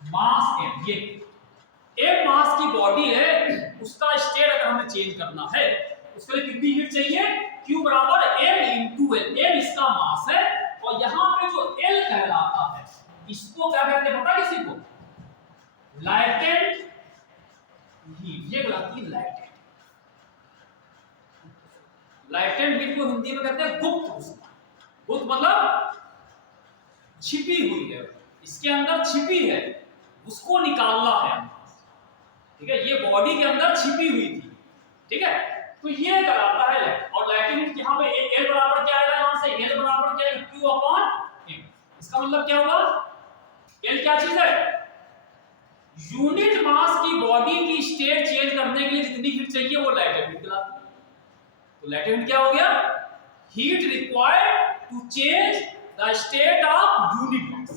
mass m। ये एक मास की बॉडी है, उसका स्टेट अगर हमें चेंज करना है उसके लिए कितनी हीट चाहिए, Q बराबर m into L। m इसका मास है और यहाँ पे जो L कहलाता है इसको क्या कहते हैं पता किसी को, लाइटेंट हीट। ये कहलाती है लाइटेंट हीट को हिंदी में कहते हैं गुप्त ऊष्मा। गुप्त मतलब छिपी हुई है, इसके अंदर छिपी है, उसको निकालना है, ठीक है? ये बॉडी के अंदर छिपी हुई थी, ठीक है? तो ये कराता है लाइट। और लाइटेंट हीट यहाँ पे L बराबर क्या आएगा, यहाँ से L बराबर क्या है, Q अपॉन m। इसका मतलब क्या होगा, L क्या चीज है, यूनिट मास की बॉडी की स्टेट चेंज करने के लिए जितनी हीट चाहिए वो लाइटेंट हीट कहलाती है। तो लाइटेंट हीट क्या हो गया, heat required to change the state of unit mass.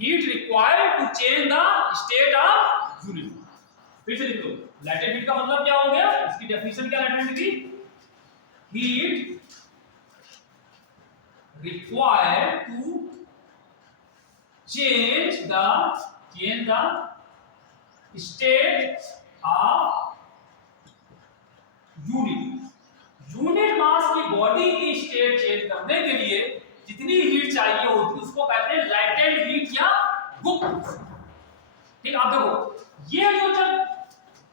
Heat required to change the state of unit mass. फिर से लिख लो, लाइटेंट हीट का मतलब क्या हो गया, इसकी डेफिनेशन क्या लाइटेंट की, heat required to change the state of unit mass की बॉडी की स्टेट चेंज करने के लिए जितनी हीट चाहिए होती है उसको कहते हैं लाइटेंट हीट या गुप्त। ठीक, आप देखो ये जो जब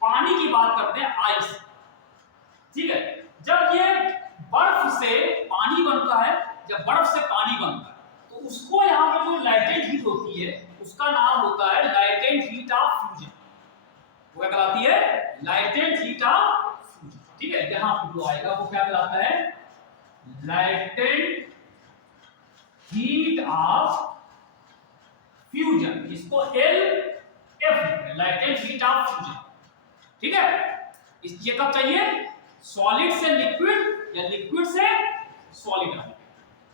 पानी की बात करते हैं आइस, ठीक है, जब ये बर्फ से पानी बनता है, जब बर्फ से पानी बनता है तो उसको यहाँ पर जो लाइटेंट हीट होती है उसका नाम होता है लाइटेंट हीट ऑफ फ्यूजन। वो क्या कहलाती है, लाइटेंट हीट ऑफ फ्यूजन। ठीक है, यहाँ पर जो आएगा वो क्या कहलाता है, लाइटेंट हीट ऑफ फ्यूजन। इसको LF, लाइटेंट हीट ऑफ फ्यूजन। ठीक है, ये कब चाहिए, सॉलिड से लिक्विड या लिक्विड से सॉलिड।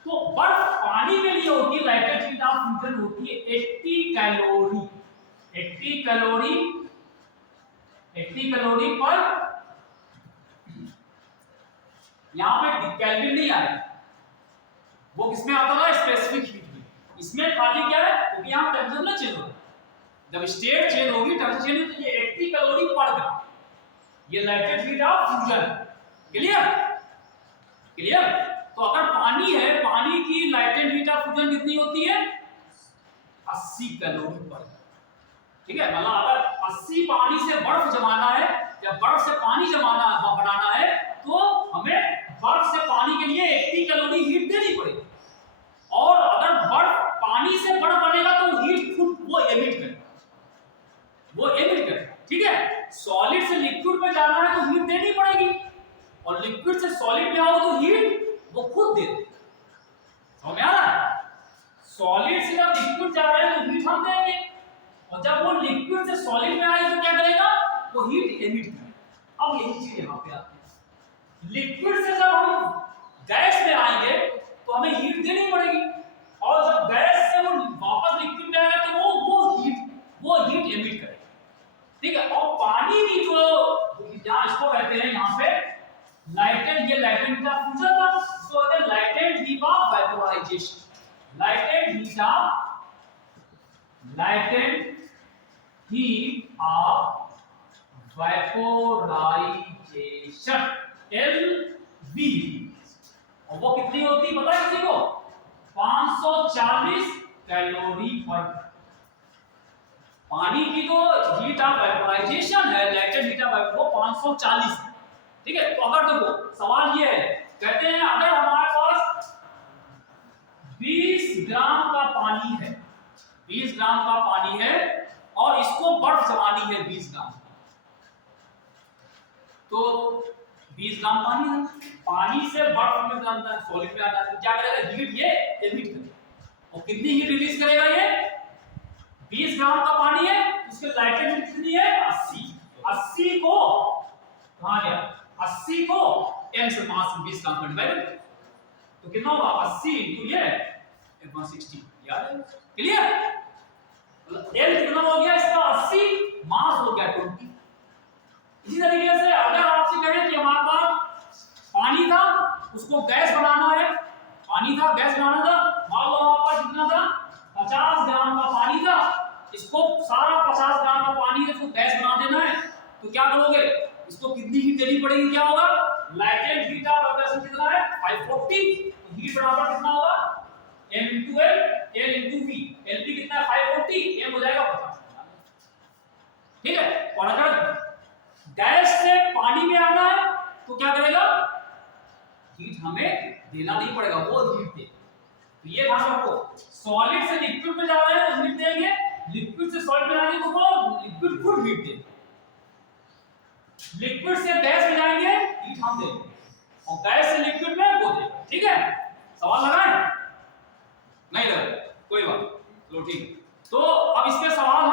तो बर्फ पानी के लिए होती है लाइटेंट हीट ऑफ फ्यूजन होती है 80 कैलोरी। 80 कैलोरी पर, यहां पे केल्विन नहीं आएगा, वो किसमें आता है, स्पेसिफिक हीट में। इसमें खाली क्या है, क्योंकि यहां टेंपरेचर ना चेंज होगा, जब स्टेट चेंज होगी टेंपरेचर चेंज, तो ये 80 कैलोरी पर ग्राम, ये latent heat of fusion. Clear clear. तो अगर पानी है, पानी की लाइटेंट हीट ऑफ फ्यूजन कितनी होती है, 80 कैलोरी पर। ठीक है, मतलब अगर 80 पानी से बर्फ जमाना है या बर्फ से पानी बनाना है तो हमें बर्फ से पानी के लिए 80 कैलोरी हीट देनी पड़ेगी। और अगर बर्फ पानी से बर्फ बनेगा तो हीट खुद वो एमिट करेगा। ठीक है, सॉलिड से लिक्विड में जाना है तो हीट देनी पड़ेगी, और लिक्विड से सॉलिड में आओ तो हीट वो खुद दे दे। समझ आ रहा है, सॉलिड से जब लिक्विड जा रहा है तो हीट हम देंगे, और जब वो लिक्विड से सॉलिड में आए तो क्या करेगा, वो हीट एमिट करेगा। अब यही चीज यहाँ पे आती है, लिक्विड से जब हम गैस में आएंगे तो हमें हीट देनी पड़ेगी, और जब गैस से वो वापस लिक्विड में आएगा तो वो हीट एमिट करेगा। ठीक है, और पानी की जो जहाँ इसको कहते हैं यहाँ पे लाइटेंट, ये लाइटेंट का फ्यूजन था, तो अगर लाइटेंट latent heat of vaporization LV, और वो कितनी होती पता है किसी को? 540 कैलोरी पर। पानी की जो हीट ऑफ वेपोराइजेशन है, लेटेंट हीट ऑफ वो 540 है। ठीक है, तो अगर देखो सवाल ये है, कहते हैं अगर हमारे पास 20 ग्राम का पानी है, 20 ग्राम का पानी है और इसको बर्फ जमानी है 20 ग्राम, तो 20 ग्राम पानी है, पानी से बर्फ में जानता है सॉलिड में आता है, तो क्या करेगा? हीट ये एमिट करेगा। और कितनी हीट रिलीज करेगा ये? 20 ग्राम का पानी है, उसके लाइटेंट हीट कितनी है? 80। 80 को कहां गया? 80 को m से मास 20 ग्राम पर डिवाइड, तो कितना होगा? 80 इनटू ये 160। याद है? क्लियर? l कितना हो गया इसका? 80, मास हो गया 20। इसी तरीके से अगर आपसे कहें कि हमारे पास पानी था, उसको गैस बनाना है, पानी था गैस बनाना था, मान लो हमारे पास कितना था? 50 ग्राम का पानी था, इसको सारा 50 ग्राम का पानी है, इसको गैस बना देना है, तो क्या करोगे? इसको कितनी हीट देनी पड़ेगी? क्या होगा? लाइटेंट हीट ऑफ वेपोराइजेशन कितना है? 540। हीट बराबर कितना होगा? m into l, l into v। Lp कितना है? 540, m हो जाएगा 50। ठीक है, और अगर गैस से पानी में आना है तो क्या करेगा? हीट हमें देना नहीं पड़ेगा, वो हीट दे। तो ये ध्यान रखो, सॉलिड से लिक्विड में जा रहे हैं तो हीट देंगे, लिक्विड से सॉलिड में आएंगे तो वो लिक्विड खुद हीट देंगे, लिक्विड से गैस में जाएंगे हीट हम देंगे, और गैस से लिक्विड में वो देंगे। ठीक है, सवाल लगाएं? नहीं लगा? कोई बात, चलो ठीक। तो अब इसके सवाल